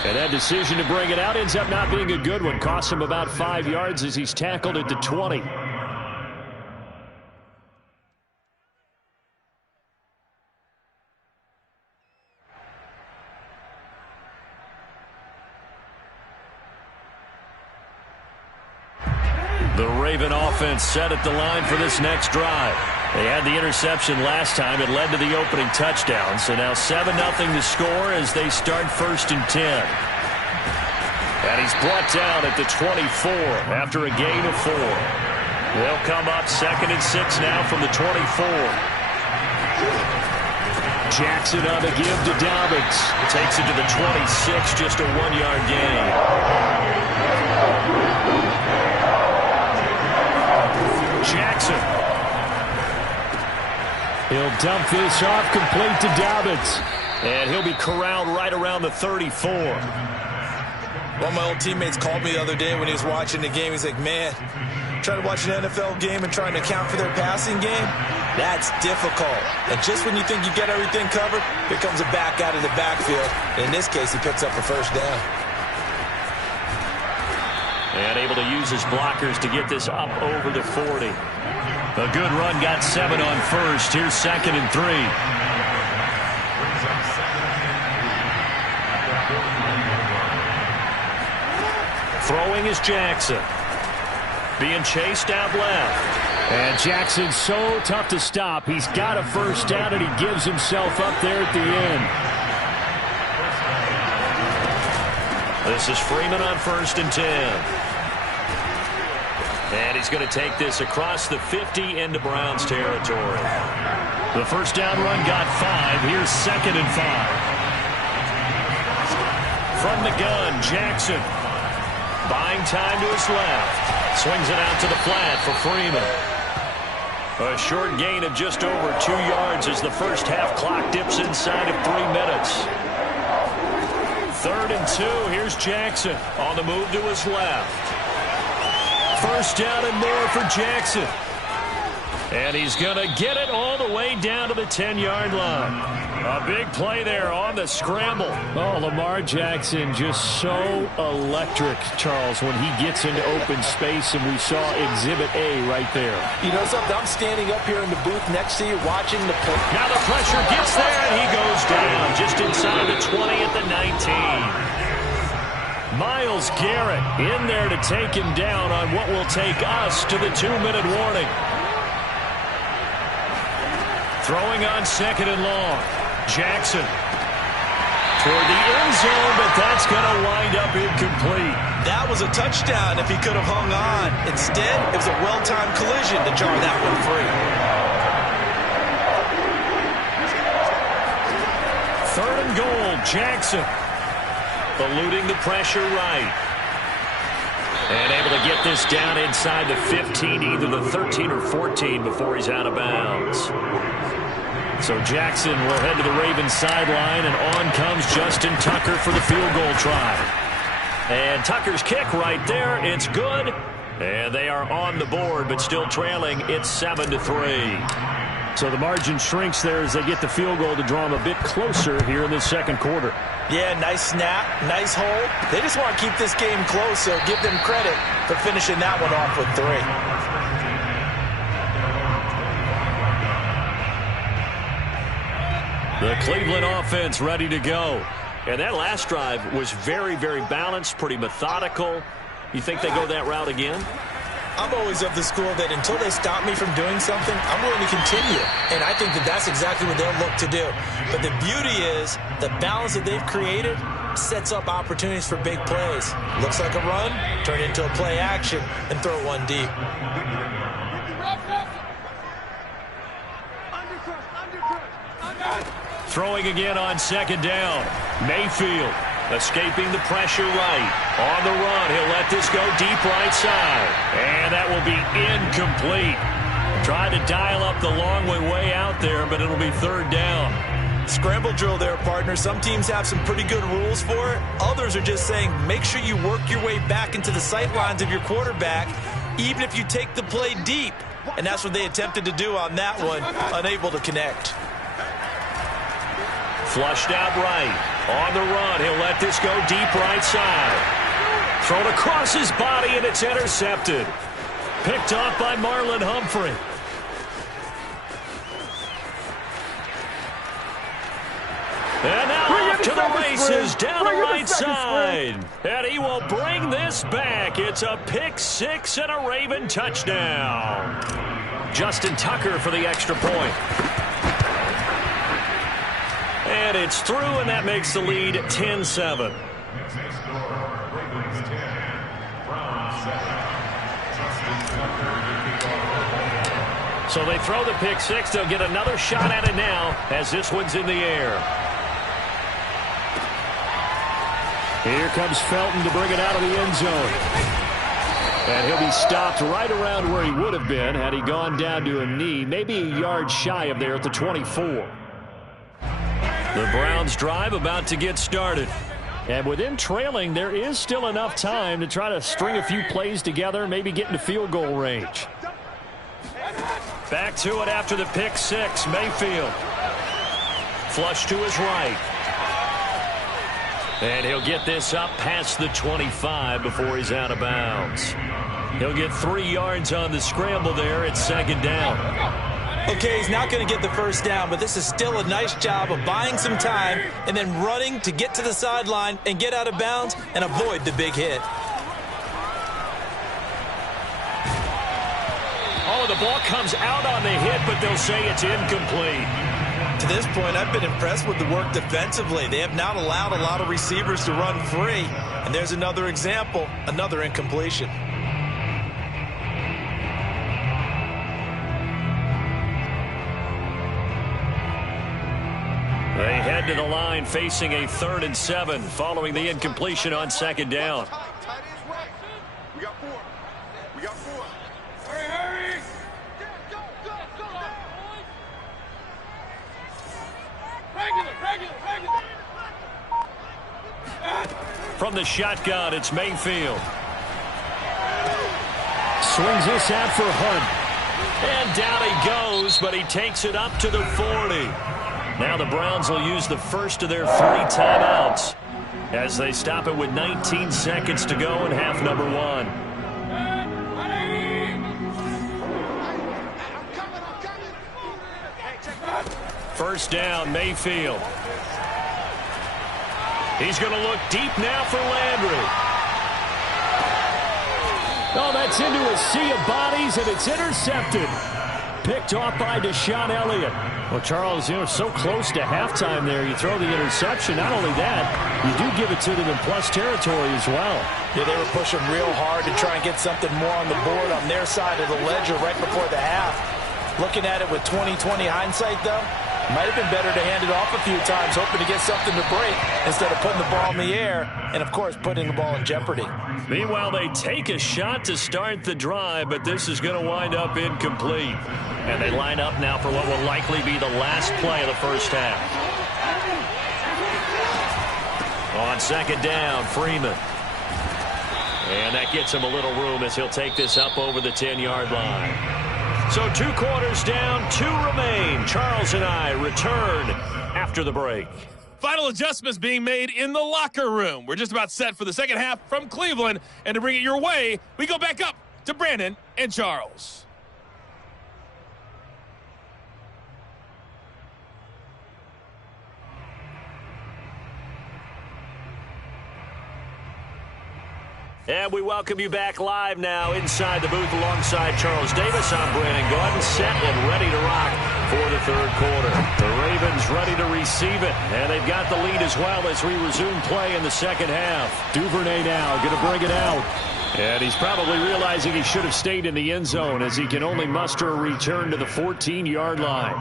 And that decision to bring it out ends up not being a good one. Costs him about 5 yards as he's tackled at the 20. The Raven offense set at the line for this next drive. They had the interception last time. It led to the opening touchdown. So now 7-0 the score as they start 1st and 10. And he's brought down at the 24 after a gain of 4. They'll come up 2nd and 6 now from the 24. Jackson on the give to Dobbins. Takes it to the 26, just a 1-yard gain. Jackson. He'll dump this off complete to Dobbins. And he'll be corralled right around the 34. One of my old teammates called me the other day when he was watching the game. He's like, man, trying to watch an NFL game and trying to account for their passing game, that's difficult. And just when you think you get everything covered, here comes a back out of the backfield. And in this case, he picks up a 1st down. And able to use his blockers to get this up over the 40. A good run, got 7 on 1st. Here's 2nd and 3. Throwing is Jackson. Being chased out left. And Jackson's so tough to stop. He's got a 1st down, and he gives himself up there at the end. This is Freeman on 1st and 10. And he's going to take this across the 50 into Browns territory. The 1st down run got 5. Here's 2nd and 5. From the gun, Jackson. Buying time to his left. Swings it out to the flat for Freeman. A short gain of just over 2 yards as the first half clock dips inside of 3 minutes. 3rd and 2. Here's Jackson on the move to his left. 1st down and more for Jackson. And he's going to get it all the way down to the 10-yard line. A big play there on the scramble. Oh, Lamar Jackson just so electric, Charles, when he gets into open space, and we saw Exhibit A right there. You know something? I'm standing up here in the booth next to you watching the play. Now the pressure gets there, and he goes down just inside the 20 at the 19. Myles Garrett in there to take him down on what will take us to the 2-minute warning. Throwing on 2nd and long. Jackson toward the end zone, but that's going to wind up incomplete. That was a touchdown if he could have hung on. Instead, it was a well-timed collision to jar that one free. 3rd and goal, Jackson. Eluding the pressure right. And able to get this down inside the 15, either the 13 or 14 before he's out of bounds. So Jackson will head to the Ravens sideline, and on comes Justin Tucker for the field goal try. And Tucker's kick right there, it's good. And they are on the board, but still trailing. It's 7-3. So the margin shrinks there as they get the field goal to draw them a bit closer here in the 2nd quarter. Yeah, nice snap, nice hold. They just want to keep this game close, so give them credit for finishing that one off with 3. The Cleveland offense ready to go. And that last drive was very, very balanced, pretty methodical. You think they go that route again? I'm always of the school that until they stop me from doing something, I'm willing to continue. And I think that that's exactly what they'll look to do. But the beauty is the balance that they've created sets up opportunities for big plays. Looks like a run, turn it into a play action, and throw one deep. Throwing again on 2nd down. Mayfield escaping the pressure right. On the run, he'll let this go deep right side. And that will be incomplete. Trying to dial up the long way out there, but it'll be 3rd down. Scramble drill there, partner. Some teams have some pretty good rules for it. Others are just saying make sure you work your way back into the sight lines of your quarterback, even if you take the play deep. And that's what they attempted to do on that one, unable to connect. Flushed out right. On the run, he'll let this go deep right side. Thrown across his body, and it's intercepted. Picked off by Marlon Humphrey. And now off to the races down the right side. And he will bring this back. It's a pick six and a Raven touchdown. Justin Tucker for the extra point. And it's through, and that makes the lead 10-7. So they throw the pick six. They'll get another shot at it now as this one's in the air. Here comes Felton to bring it out of the end zone. And he'll be stopped right around where he would have been had he gone down to a knee, maybe a yard shy of there at the 24. The Browns drive about to get started. And with him trailing, there is still enough time to try to string a few plays together, maybe get into field goal range. Back to it after the pick six. Mayfield. Flush to his right. And he'll get this up past the 25 before he's out of bounds. He'll get 3 yards on the scramble there. It's second down. Okay, he's not going to get the first down, but this is still a nice job of buying some time and then running to get to the sideline and get out of bounds and avoid the big hit. Oh, the ball comes out on the hit, but they'll say it's incomplete. To this point, I've been impressed with the work defensively. They have not allowed a lot of receivers to run free. And there's another example, another incompletion. They head to the line facing a 3rd and 7 following the incompletion on second down. We got 4. We got 4. Hurry! Go! Regular! From the shotgun, it's Mayfield. Swings this out for Hunt. And down he goes, but he takes it up to the 40. Now the Browns will use the first of their 3 timeouts as they stop it with 19 seconds to go in half number 1. First down, Mayfield. He's going to look deep now for Landry. Oh, that's into a sea of bodies, and it's intercepted. Picked off by Deshaun Elliott. Well, Charles, so close to halftime there. You throw the interception. Not only that, you do give it to them in plus territory as well. Yeah, they were pushing real hard to try and get something more on the board on their side of the ledger right before the half. Looking at it with 20/20 hindsight, though, might have been better to hand it off a few times, hoping to get something to break instead of putting the ball in the air and, of course, putting the ball in jeopardy. Meanwhile, they take a shot to start the drive, but this is going to wind up incomplete. And they line up now for what will likely be the last play of the first half. On second down, Freeman. And that gets him a little room as he'll take this up over the 10-yard line. So 2 quarters down, 2 remain. Charles and I return after the break. Final adjustments being made in the locker room. We're just about set for the second half from Cleveland. And to bring it your way, we go back up to Brandon and Charles. And we welcome you back live now inside the booth alongside Charles Davis. I'm Brandon Gaudin, set and ready to rock for the third quarter. The Ravens ready to receive it, and they've got the lead as well as we resume play in the second half. Duvernay now going to bring it out. And he's probably realizing he should have stayed in the end zone as he can only muster a return to the 14-yard line.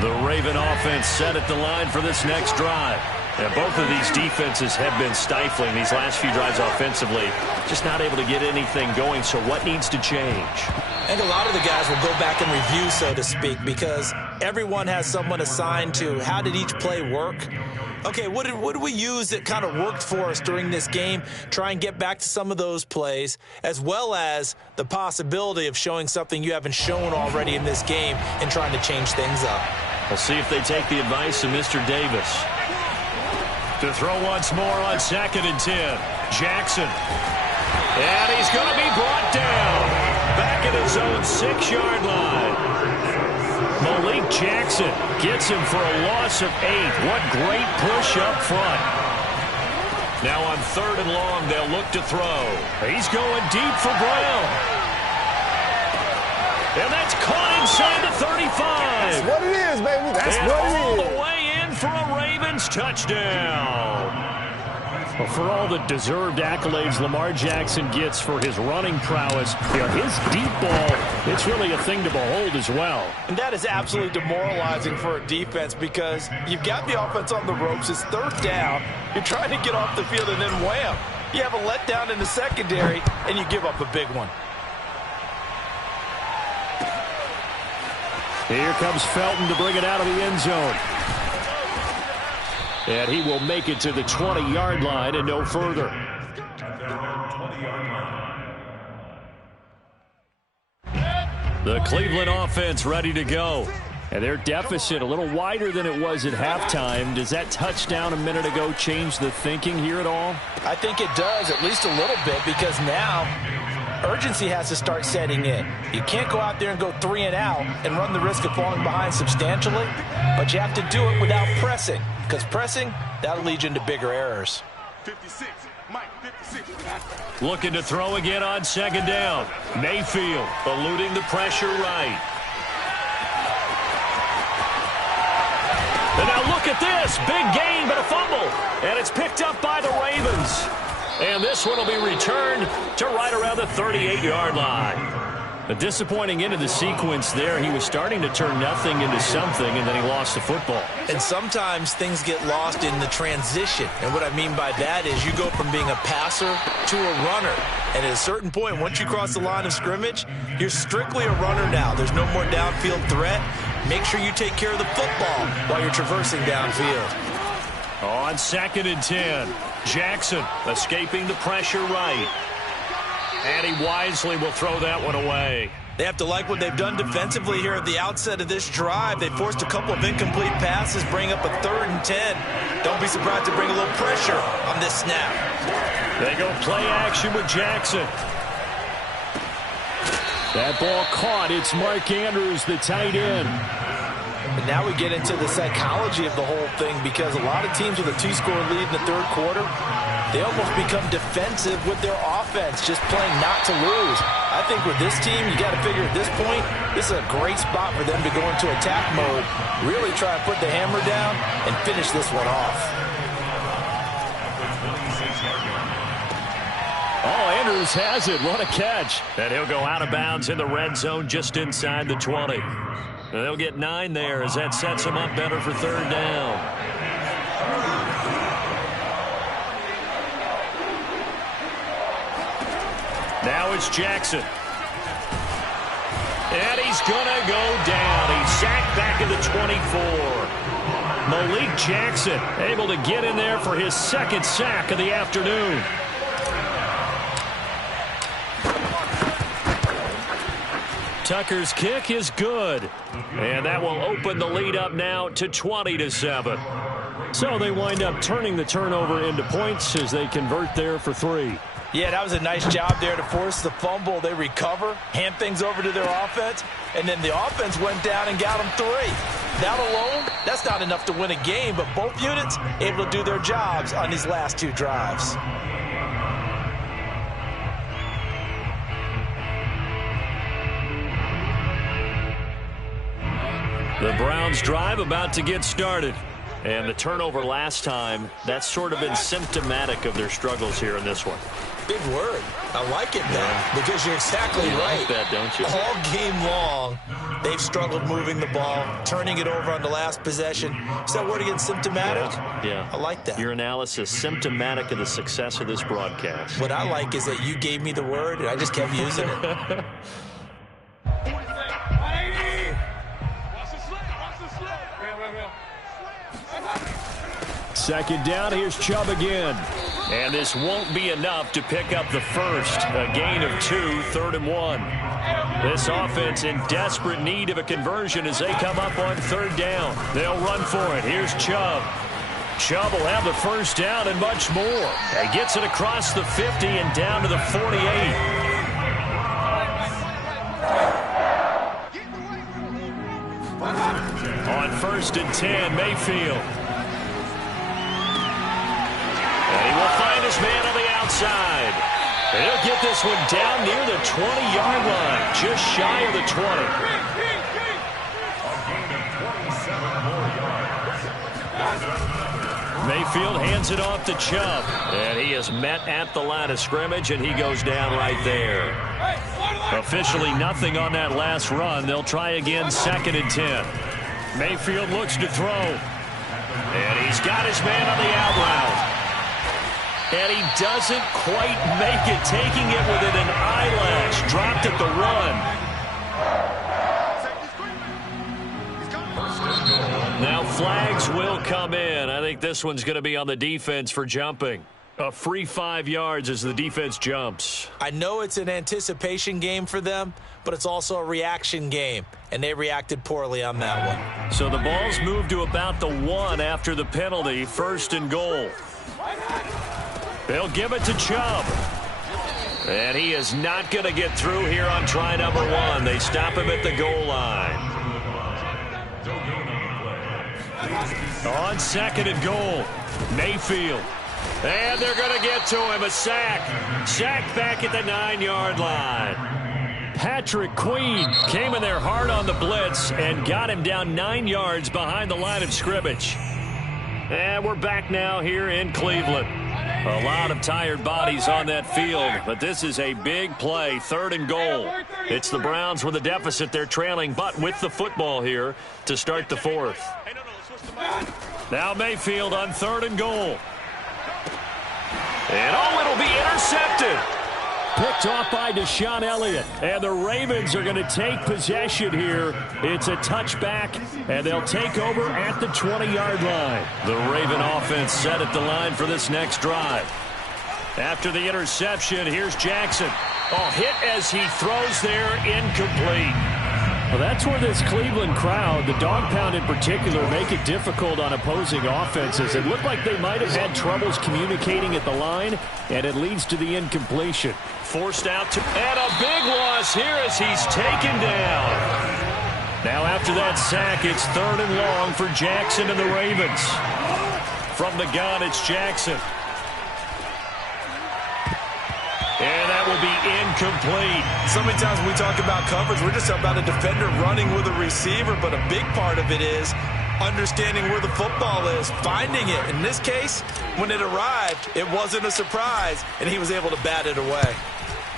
The Raven offense set at the line for this next drive. And both of these defenses have been stifling these last few drives offensively. Just not able to get anything going, so what needs to change? I think a lot of the guys will go back and review, so to speak, because everyone has someone assigned to how did each play work. Okay, what did we use that kind of worked for us during this game? Try and get back to some of those plays, as well as the possibility of showing something you haven't shown already in this game and trying to change things up. We'll see if they take the advice of Mr. Davis. To throw once more on 2nd and 10. Jackson. And he's going to be brought down. Back at his own 6-yard line. Malik Jackson gets him for a loss of 8. What great push up front. Now on 3rd and long, they'll look to throw. He's going deep for Brown. And that's caught inside the 35. That's what it is, baby. That's and what it all is. the way in for a Ravens touchdown. Well, for all the deserved accolades Lamar Jackson gets for his running prowess, his deep ball, it's really a thing to behold as well. And that is absolutely demoralizing for a defense because you've got the offense on the ropes. It's 3rd down. You're trying to get off the field, and then wham, you have a letdown in the secondary, and you give up a big one. Here comes Felton to bring it out of the end zone. And he will make it to the 20-yard line and no further. The Cleveland offense ready to go. And their deficit a little wider than it was at halftime. Does that touchdown a minute ago change the thinking here at all? I think it does, at least a little bit, because now urgency has to start setting in. You can't go out there and go 3 and out and run the risk of falling behind substantially, but you have to do it without pressing, because pressing, that'll lead you into bigger errors. 56. Mike, 56. Looking to throw again on 2nd down. Mayfield eluding the pressure right. And now look at this. Big gain, but a fumble. And it's picked up by the Ravens. And this one will be returned to right around the 38-yard line. A disappointing end of the sequence there. He was starting to turn nothing into something, and then he lost the football. And sometimes things get lost in the transition. And what I mean by that is you go from being a passer to a runner. And at a certain point, once you cross the line of scrimmage, you're strictly a runner now. There's no more downfield threat. Make sure you take care of the football while you're traversing downfield. On 2nd and 10, Jackson escaping the pressure right. And he wisely will throw that one away. They have to like what they've done defensively here at the outset of this drive. They forced a couple of incomplete passes, bring up a 3rd and 10. Don't be surprised to bring a little pressure on this snap. They go play action with Jackson. That ball caught. It's Mark Andrews, the tight end. And now we get into the psychology of the whole thing, because a lot of teams with a 2-score lead in the 3rd quarter, they almost become defensive with their offense, just playing not to lose. I think with this team, you got to figure at this point, this is a great spot for them to go into attack mode, really try to put the hammer down and finish this one off. Oh, Andrews has it. What a catch. And he'll go out of bounds in the red zone just inside the 20. And they'll get 9 there as that sets them up better for 3rd down. Now it's Jackson. And he's going to go down. He's sacked back at the 24. Malik Jackson able to get in there for his 2nd sack of the afternoon. Tucker's kick is good. And that will open the lead up now to 20-7. So they wind up turning the turnover into points as they convert there for 3. Yeah, that was a nice job there to force the fumble. They recover, hand things over to their offense, and then the offense went down and got them 3. That alone, that's not enough to win a game, but both units able to do their jobs on these last 2 drives. The Browns drive about to get started. And the turnover last time, that's sort of been symptomatic of their struggles here in this one. Big word. I like it now because you're exactly right. Like that, don't you? All game long, they've struggled moving the ball, turning it over on the last possession. Is that word again, symptomatic? Yeah. I like that. Your analysis, symptomatic of the success of this broadcast. What I like is that you gave me the word, and I just kept using it. Second down, here's Chubb again. And this won't be enough to pick up the first. A gain of 2, 3rd and 1. This offense in desperate need of a conversion as they come up on 3rd down. They'll run for it. Here's Chubb. Chubb will have the first down and much more. He gets it across the 50 and down to the 48. 1st and 10, Mayfield. And he will find his man on the outside. And he'll get this one down near the 20-yard line, just shy of the 20. Mayfield hands it off to Chubb. And he is met at the line of scrimmage, and he goes down right there. Officially nothing on that last run. They'll try again 2nd and 10. Mayfield looks to throw. And he's got his man on the out route. And he doesn't quite make it, taking it within an eyelash. Dropped at the run. Now flags will come in. I think this one's going to be on the defense for jumping. A free 5 yards as the defense jumps. I know it's an anticipation game for them, but it's also a reaction game, and they reacted poorly on that one. So the ball's moved to about the 1 after the penalty, 1st and goal. They'll give it to Chubb. And he is not going to get through here on try number 1. They stop him at the goal line. On 2nd and goal, Mayfield. And they're going to get to him. A sack. Sack back at the 9-yard line. Patrick Queen came in there hard on the blitz and got him down 9 yards behind the line of scrimmage. And we're back now here in Cleveland. A lot of tired bodies on that field, but this is a big play, 3rd and goal. It's the Browns with a deficit. They're trailing, but with the football here to start the 4th. Now Mayfield on 3rd and goal. And it'll be intercepted. Picked off by Deshaun Elliott. And the Ravens are going to take possession here. It's a touchback, and they'll take over at the 20-yard line. The Raven offense set at the line for this next drive. After the interception, here's Jackson. Oh, hit as he throws there, incomplete. Well, that's where this Cleveland crowd, the dog pound in particular, make it difficult on opposing offenses. It looked like they might have had troubles communicating at the line, and it leads to the incompletion. Forced out to, and a big loss here as he's taken down. Now after that sack, it's 3rd and long for Jackson and the Ravens. From the gun, it's Jackson. And that will be incomplete. So many times when we talk about coverage, we're just about a defender running with a receiver, but a big part of it is understanding where the football is, finding it. In this case, when it arrived, it wasn't a surprise, and he was able to bat it away.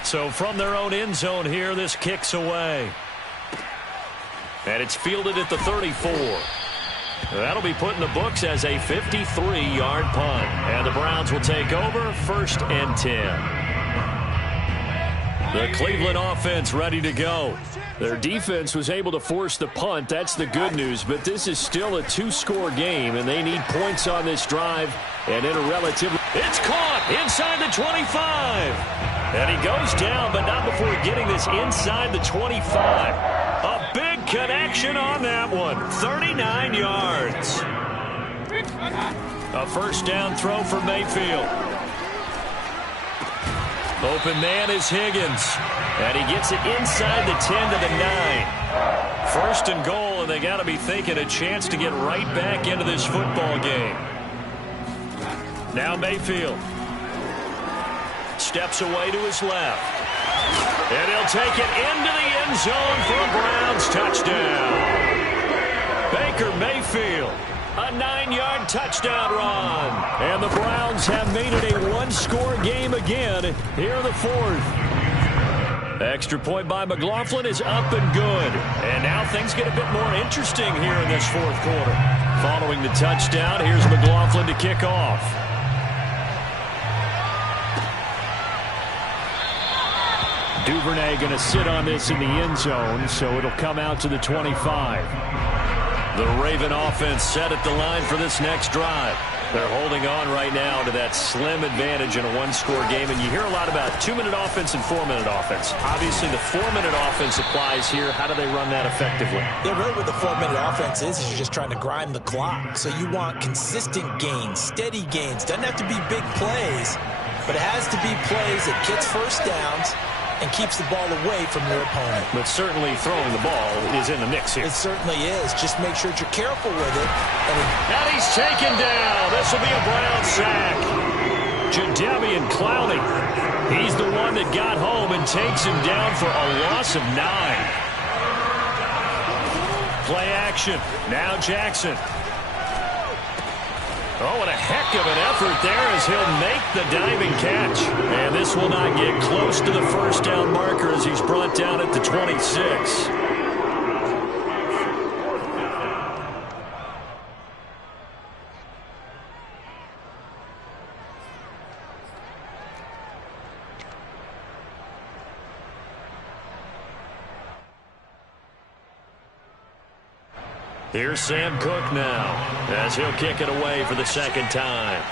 So from their own end zone here, this kicks away. And it's fielded at the 34. That'll be put in the books as a 53-yard punt. And the Browns will take over 1st and 10. The Cleveland offense ready to go. Their defense was able to force the punt. That's the good news. But this is still a 2-score game, and they need points on this drive. And in a relatively... It's caught inside the 25. And he goes down, but not before getting this inside the 25. A big connection on that one. 39 yards. A 1st down throw for Mayfield. Open man is Higgins. And he gets it inside the 10 to the 9. 1st and goal, and they got to be thinking a chance to get right back into this football game. Now Mayfield. Steps away to his left. And he'll take it into the end zone for a Browns touchdown. Baker Mayfield. A 9-yard touchdown run. And the Browns have made it a 1-score game again here in the 4th. Extra point by McLaughlin is up and good. And now things get a bit more interesting here in this 4th quarter. Following the touchdown, here's McLaughlin to kick off. Duvernay going to sit on this in the end zone, so it'll come out to the 25. The Raven offense set at the line for this next drive. They're holding on right now to that slim advantage in a 1-score game. And you hear a lot about 2-minute offense and 4-minute offense. Obviously, the 4-minute offense applies here. How do they run that effectively? Yeah, really what the 4-minute offense is you're just trying to grind the clock. So you want consistent gains, steady gains. Doesn't have to be big plays, but it has to be plays that gets 1st downs and keeps the ball away from your opponent. But certainly throwing the ball is in the mix here. It certainly is. Just make sure that you're careful with it. And he's taken down. This will be a Brown sack. Jadeveon Clowney. He's the one that got home and takes him down for a loss of 9. Play action. Now Jackson. Oh, and a heck of an effort there as he'll make the diving catch. And this will not get close to the first down marker as he's brought down at the 26. Here's Sam Cook now as he'll kick it away for the second time.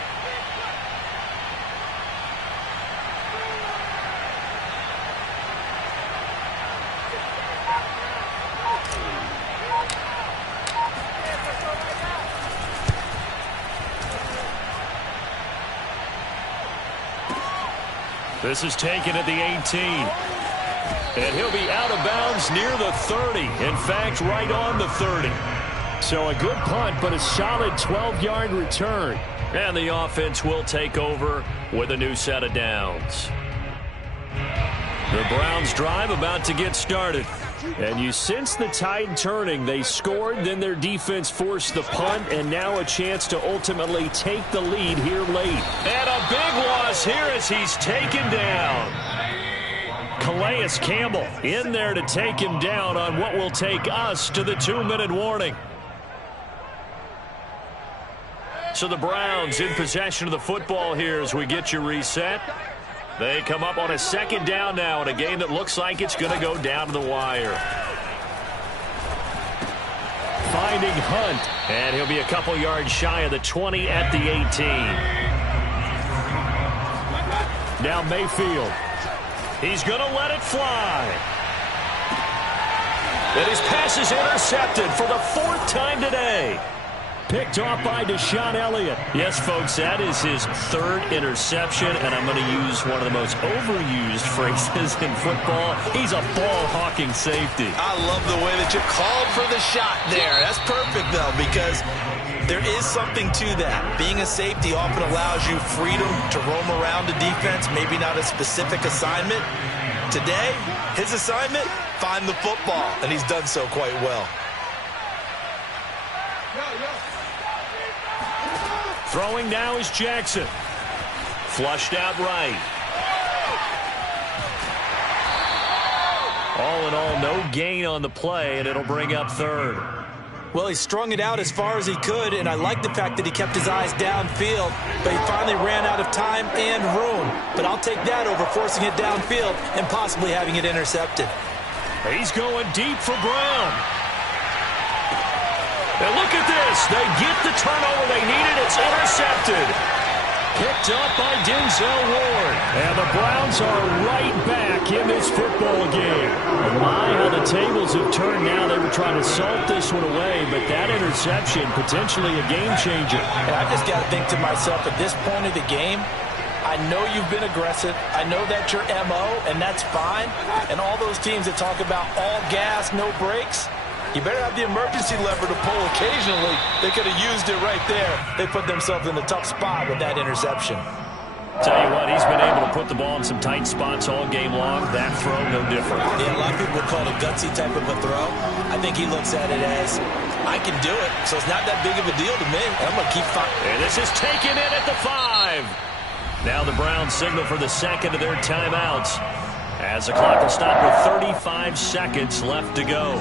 This is taken at the 18. And he'll be out of bounds near the 30. In fact, right on the 30. So a good punt, but a solid 12-yard return. And the offense will take over with a new set of downs. The Browns drive about to get started. And you sense the tide turning. They scored, then their defense forced the punt, and now a chance to ultimately take the lead here late. And a big loss here as he's taken down. Calais Campbell in there to take him down on what will take us to the 2-minute warning. So the Browns in possession of the football here as we get you reset. They come up on a second down now in a game that looks like it's going to go down to the wire. Finding Hunt, and he'll be a couple yards shy of the 20 at the 18. Now Mayfield. He's going to let it fly. And his pass is intercepted for the 4th time today. Picked off by Deshaun Elliott. Yes, folks, that is his 3rd interception, and I'm going to use one of the most overused phrases in football. He's a ball-hawking safety. I love the way that you called for the shot there. That's perfect, though, because there is something to that. Being a safety often allows you freedom to roam around the defense, maybe not a specific assignment. Today, his assignment, find the football, and he's done so quite well. Throwing now is Jackson. Flushed out right. All in all, no gain on the play, and it'll bring up 3rd. Well, he strung it out as far as he could, and I like the fact that he kept his eyes downfield, but he finally ran out of time and room. But I'll take that over forcing it downfield and possibly having it intercepted. He's going deep for Brown. And look at this. They get the turnover they needed. It's intercepted. Picked up by Denzel Ward. And the Browns are right back in this football game. And my, how the tables have turned now. They were trying to salt this one away, but that interception, potentially a game changer. And I just got to think to myself, at this point of the game, I know you've been aggressive. I know that's your MO, and that's fine. And all those teams that talk about all gas, no brakes, you better have the emergency lever to pull occasionally. They could have used it right there. They put themselves in a tough spot with that interception. Tell you what, he's been able to put the ball in some tight spots all game long. That throw, no different. Yeah, a lot of people would call it a gutsy type of a throw. I think he looks at it as, I can do it, so it's not that big of a deal to me. I'm going to keep fighting. And this is taken in at the 5. Now the Browns signal for the second of their timeouts, as the clock will stop with 35 seconds left to go.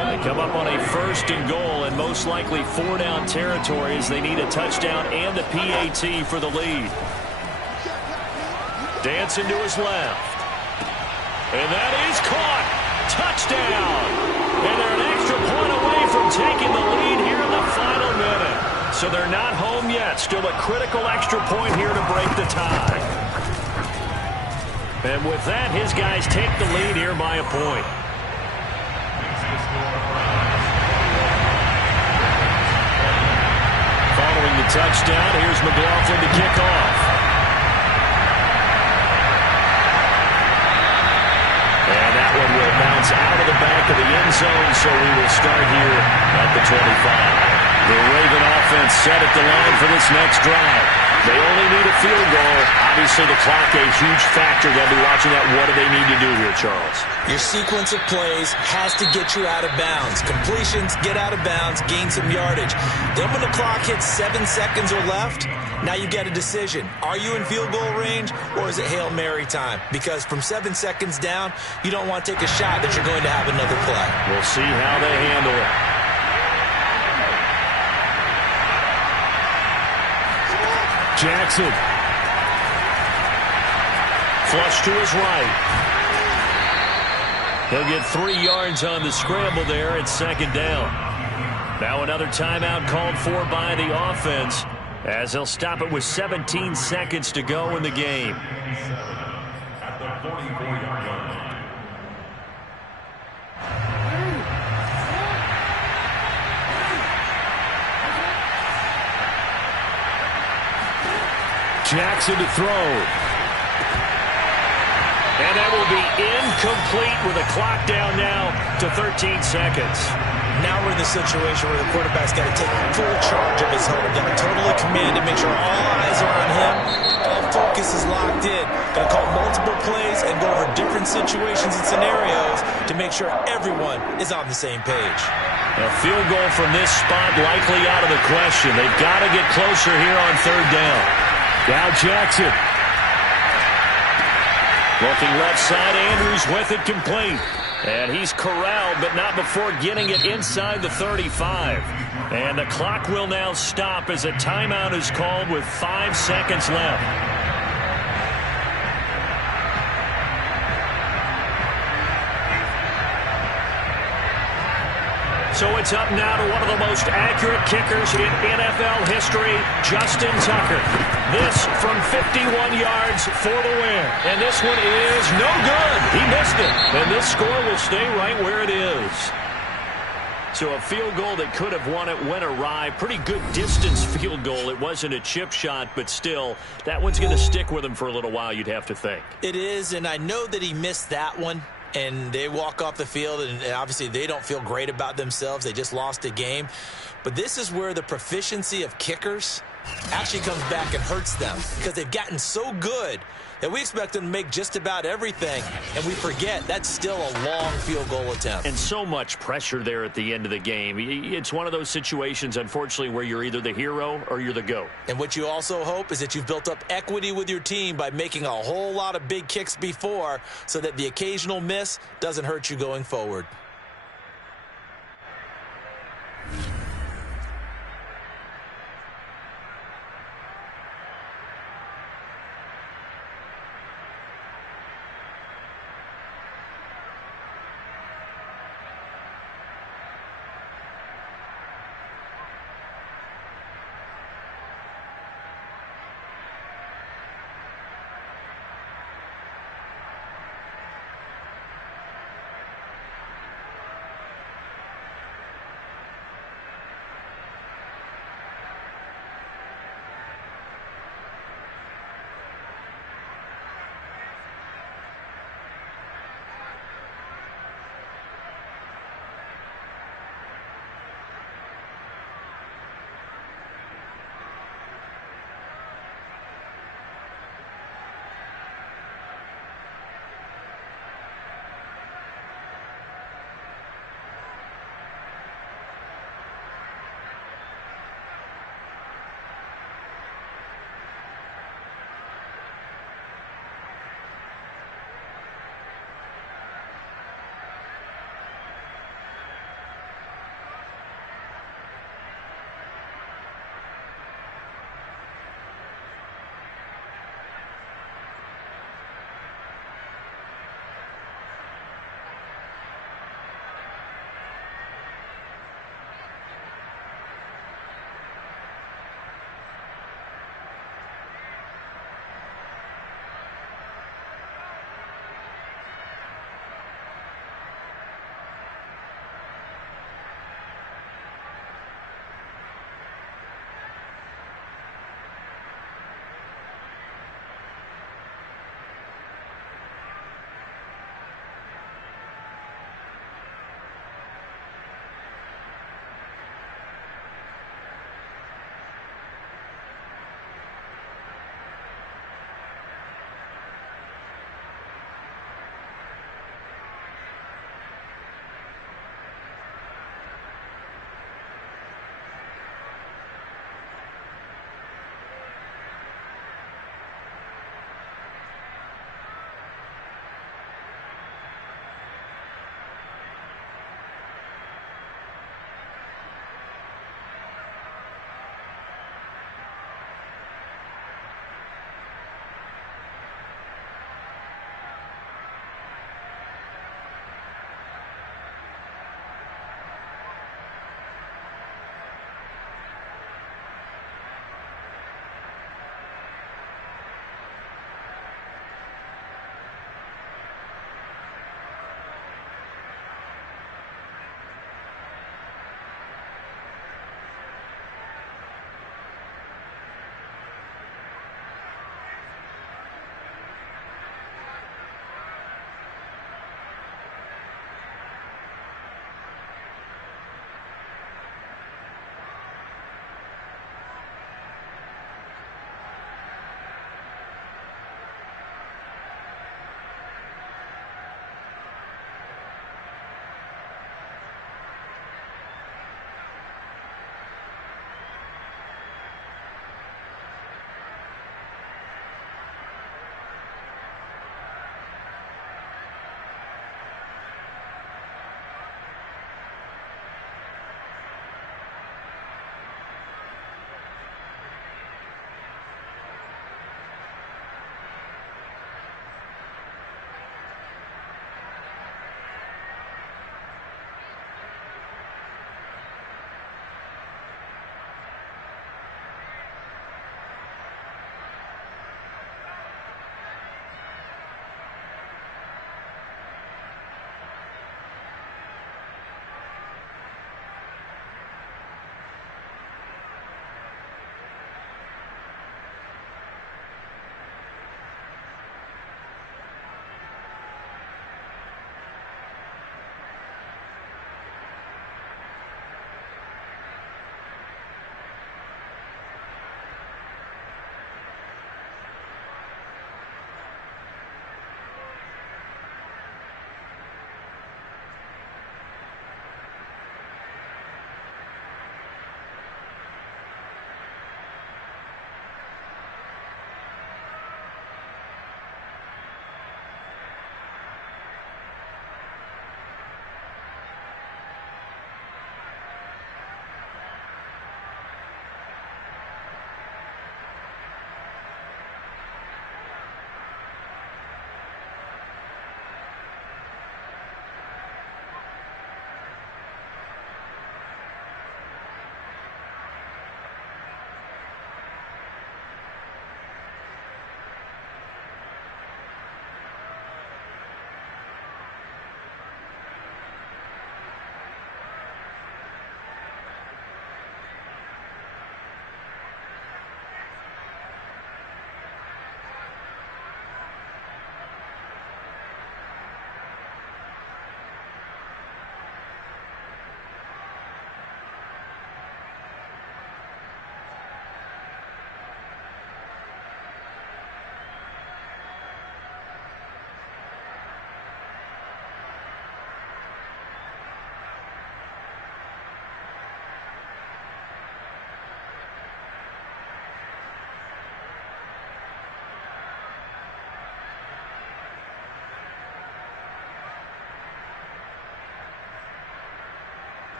They come up on a 1st and goal, and most likely 4-down territory as they need a touchdown and the PAT for the lead. Dancing to his left. And that is caught. Touchdown. And they're an extra point away from taking the lead here in the final minute. So they're not home yet. Still a critical extra point here to break the tie. And with that, his guys take the lead here by a point. Following the touchdown, here's McLaughlin to kick off. so we will start here at the 25. The Raven offense set at the line for this next drive. They only need a field goal. Obviously, the clock a huge factor. They'll be watching that. What do they need to do here, Charles? Your sequence of plays has to get you out of bounds. Completions, get out of bounds, gain some yardage. Then when the clock hits 7 seconds or left, now you get a decision. Are you in field goal range, or is it Hail Mary time? Because from 7 seconds down, you don't want to take a shot that you're going to have another play. We'll see how they handle it. Jackson. Flush to his right. He'll get 3 yards on the scramble there at second down. Now another timeout called for by the offense as they'll stop it with 17 seconds to go in the game. At the 44-yard line. Jackson to throw. And that will be incomplete with a clock down now to 13 seconds. Now we're in the situation where the quarterback's got to take full charge of his home. Got to totally command it, make sure all eyes are on him. All focus is locked in. Going to call multiple plays and go over different situations and scenarios to make sure everyone is on the same page. A field goal from this spot likely out of the question. They've got to get closer here on third down. Now Jackson. Looking left side, Andrews with it complete. And he's corralled, but not before getting it inside the 35. And the clock will now stop as a timeout is called with 5 seconds left. So it's up now to one of the most accurate kickers in NFL history, Justin Tucker. This from 51 yards for the win. And this one is no good. He missed it. And this score will stay right where it is. So a field goal that could have won it went awry. Pretty good distance field goal. It wasn't a chip shot, but still, that one's going to stick with him for a little while, you'd have to think. It is, and I know that he missed that one. And they walk off the field, and obviously they don't feel great about themselves. They just lost a game. But this is where the proficiency of kickers actually comes back and hurts them because they've gotten so good that we expect them to make just about everything, and we forget that's still a long field goal attempt. And so much pressure there at the end of the game. It's one of those situations, unfortunately, where you're either the hero or you're the GOAT. And what you also hope is that you've built up equity with your team by making a whole lot of big kicks before so that the occasional miss doesn't hurt you going forward.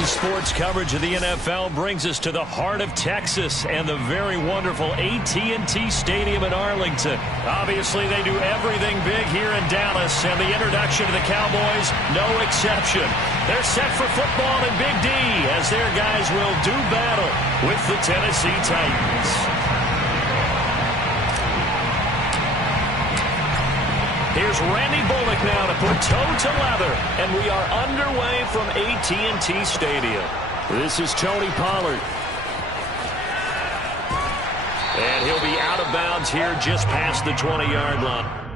NBC Sports coverage of the NFL brings us to the heart of Texas and the very wonderful AT&T Stadium in Arlington. Obviously, they do everything big here in Dallas, and the introduction to the Cowboys, no exception. They're set for football in Big D as their guys will do battle with the Tennessee Titans. Here's Randy Bullock now to put toe to leather, and we are underway from AT&T Stadium. This is Tony Pollard. And he'll be out of bounds here just past the 20-yard line.